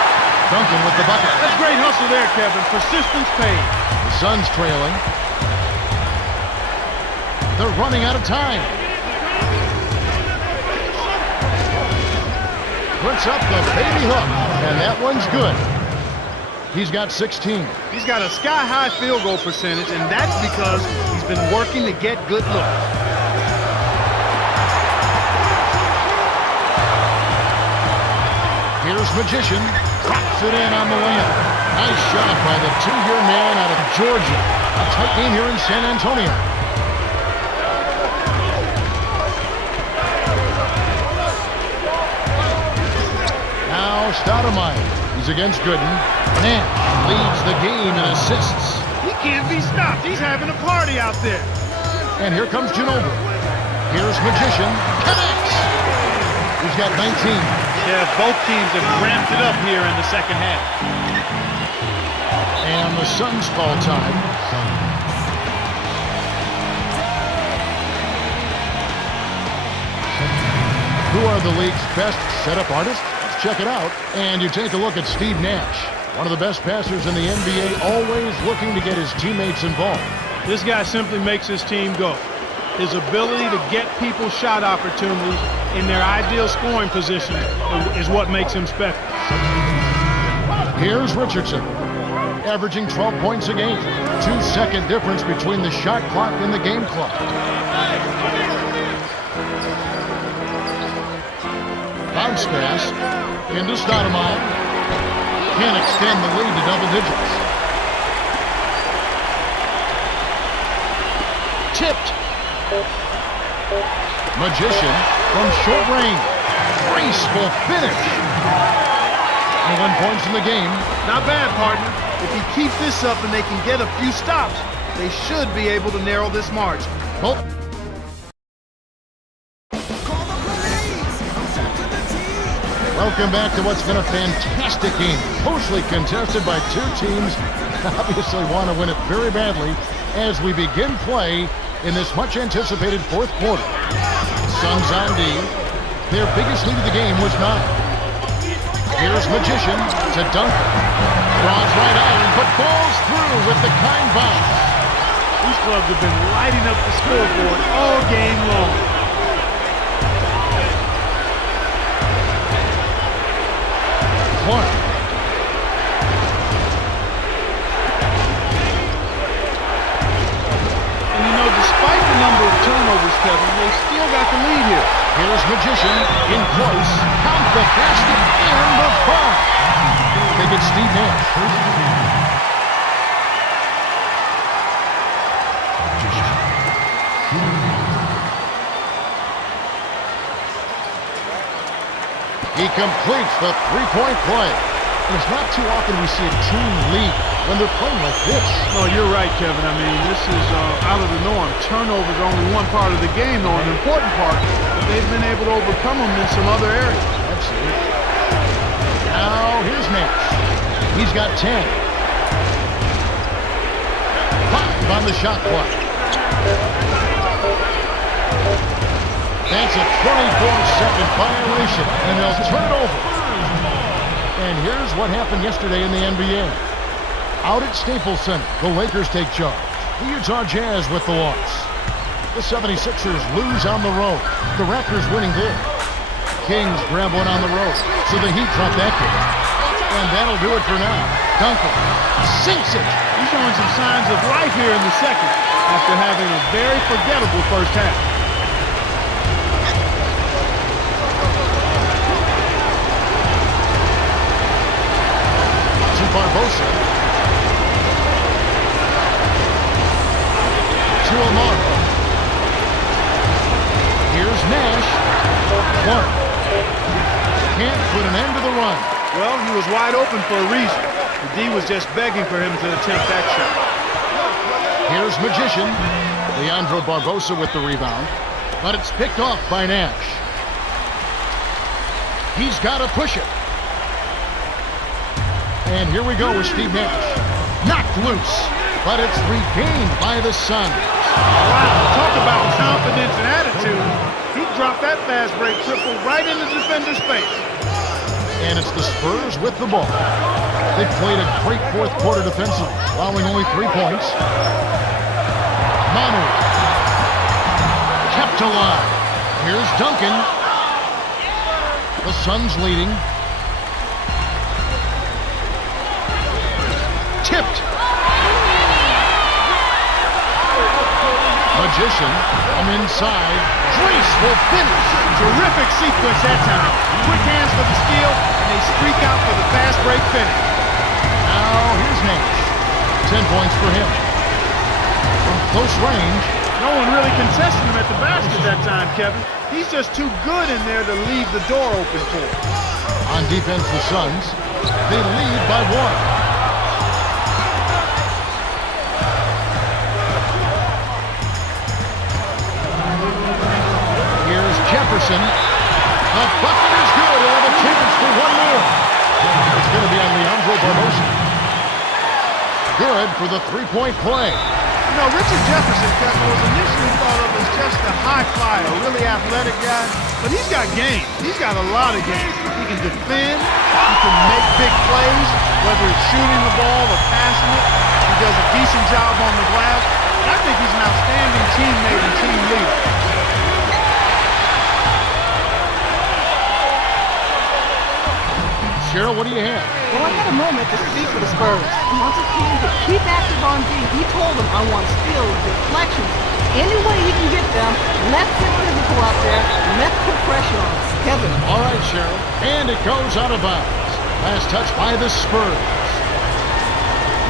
Duncan with the bucket. That's great hustle there, Kevin. Persistence paid. The Suns trailing. They're running out of time. Puts up the baby hook, and that one's good. He's got 16. He's got a sky-high field goal percentage, and that's because he's been working to get good looks. Here's Magician. Drops it in on the layup. Nice shot by the 2-year man out of Georgia. A tight game here in San Antonio. now Stoudemire. He's against Gooden. Nash leads the game in assists. He can't be stopped. He's having a party out there. And here comes Ginobili. Here's Magician. Connects. He's got 19. Yeah, both teams have ramped it up here in the second half. And the Suns call time. Who are the league's best setup artists? Let's check it out. And you take a look at Steve Nash, one of the best passers in the NBA, always looking to get his teammates involved. This guy simply makes his team go. His ability to get people shot opportunities in their ideal scoring position is what makes him special. Here's Richardson, averaging 12 points a game. 2-second difference between the shot clock and the game clock. Bounce pass into Stoudemire. Can't extend the lead to double digits. Tipped. Magician from short range. Graceful finish. 21 points in the game. Not bad, partner. If he keeps this up and they can get a few stops, they should be able to narrow this margin. Both. Welcome back to what's been a fantastic game. Closely contested by two teams obviously want to win it very badly as we begin play in this much-anticipated fourth quarter. Suns on D. Their biggest lead of the game was 9. Here's Magician to Duncan. Draws right out, but falls through with the kind bounce. These clubs have been lighting up the scoreboard all game long. Clark. And you know, despite the number of turnovers, Kevin, they still got the lead here. Here's Magician in close. Count the basket and the foul. I think it's Steve Nash. He completes the three-point play. And it's not too often we see a team lead when they're playing like this. No, you're right, Kevin. I mean, this is out of the norm. Turnovers are only one part of the game, though, an important part. But they've been able to overcome them in some other areas. Absolutely. Now, here's Nash. He's got 10. 5 on the shot clock. That's a 24-second violation, and they'll turn it over. And here's what happened yesterday in the NBA. Out at Staples Center, the Lakers take charge. The Utah Jazz with the loss. The 76ers lose on the road. The Raptors winning there. Kings grab one on the road, so the Heat drop that game. And that'll do it for now. Duncan sinks it. He's showing some signs of life here in the second after having a very forgettable first half. Barbosa to Amaro. Here's Nash. Clark can't put an end to the run. Well, he was wide open for a reason. The D was just begging for him to attempt that shot. Here's Magician. Leandro Barbosa with the rebound, but it's picked off by Nash. He's got to push it. And here we go with Steve Nash. Knocked loose, but it's regained by the Suns. Wow, talk about confidence and attitude. He dropped that fast break triple right into the defender's face. And it's the Spurs with the ball. They played a great fourth quarter defensively, allowing only 3 points. Manu kept alive. Here's Duncan. The Suns leading. Tipped. Magician from inside. Graceful finish. Terrific sequence that time. Quick hands for the steal, and they streak out for the fast break finish. Now here's Nash. 10 points for him. From close range. No one really contested him at the basket that time, Kevin. He's just too good in there to leave the door open for him. On defense, the Suns. They lead by 1. Jefferson. The bucket is good. He'll have a chance for one more. It's going to be on Leandro Barbosa. Good for the three-point play. You know, Richard Jefferson was initially thought of as just a high flyer, a really athletic guy, but he's got game. He's got a lot of game. He can defend. He can make big plays, whether it's shooting the ball or passing it. He does a decent job on the glass. And I think he's an outstanding teammate and team leader. Cheryl, what do you have? Well, I had a moment to speak for the Spurs. He wants his team to keep active on D. He told them, I want steals, deflections, any way he can get them. Let's get physical out there. Let's put pressure on us. Kevin. All right, Cheryl. And it goes out of bounds. Last touch by the Spurs.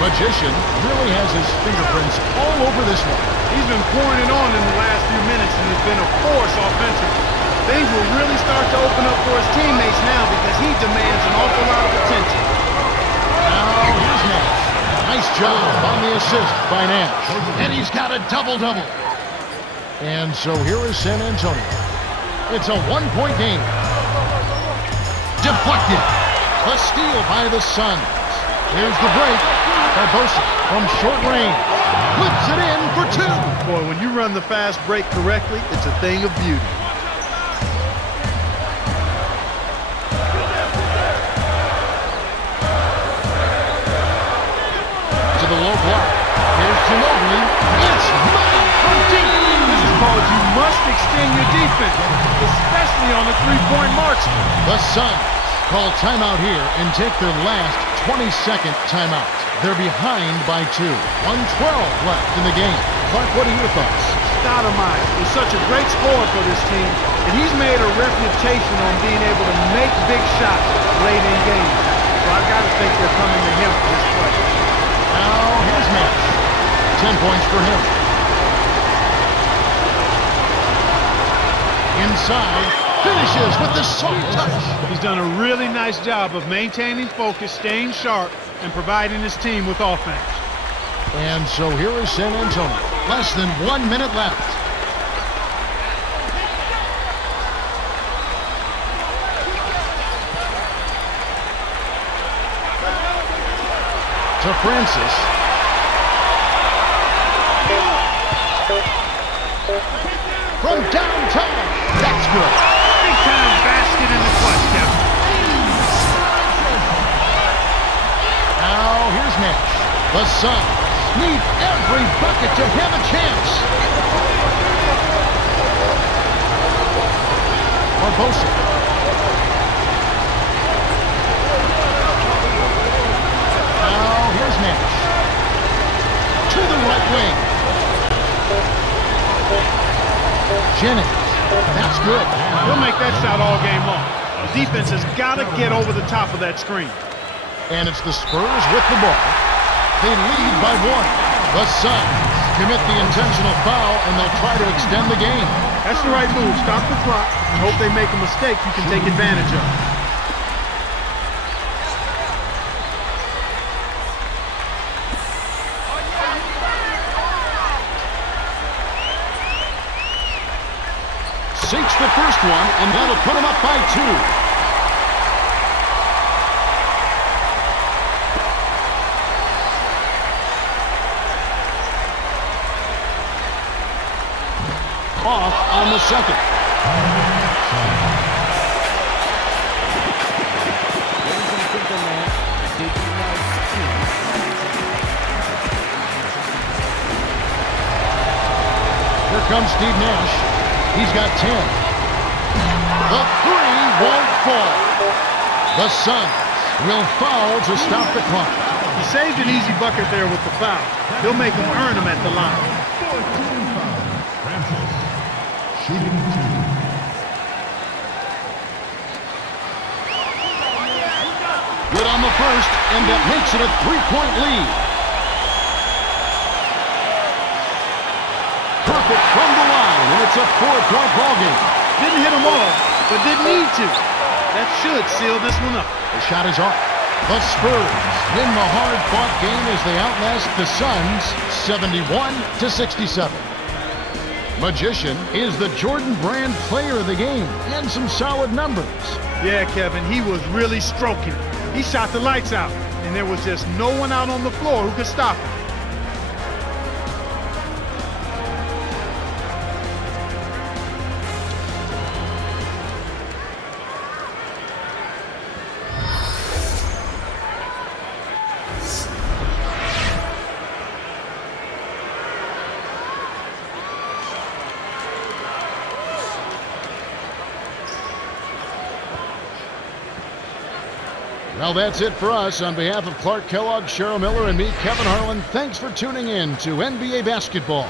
Magician really has his fingerprints all over this one. He's been pouring it on in the last few minutes and has been a force offensively. Things will really start to open up for his teammates now because he demands an awful lot of attention. Now here's Nash. Nice job on the assist by Nash. And he's got a double-double. And so here is San Antonio. It's a one-point game. Deflected. A steal by the Suns. Here's the break. Barbosa from short range. Puts it in for 2. Boy, when you run the fast break correctly, it's a thing of beauty. The low block. Here's Ginobili. It's money from deep. This is called you must extend your defense, especially on the three-point marks. The Suns call timeout here and take their last 20-second timeout. They're behind by 2. 1:12 left in the game. Clark, what are your thoughts? Stoudemire is such a great scorer for this team, and he's made a reputation on being able to make big shots late in games. So I've got to think they're coming to him for this play. Now here's Nash. 10 points for him. Inside, finishes with the soft touch. He's done a really nice job of maintaining focus, staying sharp, and providing his team with offense. And so here is San Antonio. Less than 1 minute left. To Francis. From downtown. That's good. Big time basket in the clutch, Kevin. Now here's Nash. The Suns need every bucket to have a chance. Barbosa. Now here's Nash. To the right wing. Jennings. That's good. He'll make that shot all game long. The defense has got to get over the top of that screen. And it's the Spurs with the ball. They lead by 1. The Suns commit the intentional foul, and they'll try to extend the game. That's the right move. Stop the clock. I hope they make a mistake you can take advantage of. Sinks the first one, and that'll put him up by 2. Off on the second. Here comes Steve Nash. He's got 10. The 3 won't fall. The Suns will foul to stop the clock. He saved an easy bucket there with the foul. He'll make him earn them at the line. Francis, shooting 2. Good on the first, and that makes it a 3-point lead. Perfect from the line, and it's a 4-point ball game. Didn't hit them all, but didn't need to. That should seal this one up. The shot is off. The Spurs win the hard-fought game as they outlast the Suns 71-67. Magician is the Jordan Brand player of the game and some solid numbers. Yeah, Kevin, he was really stroking it. He shot the lights out, and there was just no one out on the floor who could stop him. Well, that's it for us. On behalf of Clark Kellogg, Cheryl Miller, and me, Kevin Harlan, thanks for tuning in to NBA Basketball.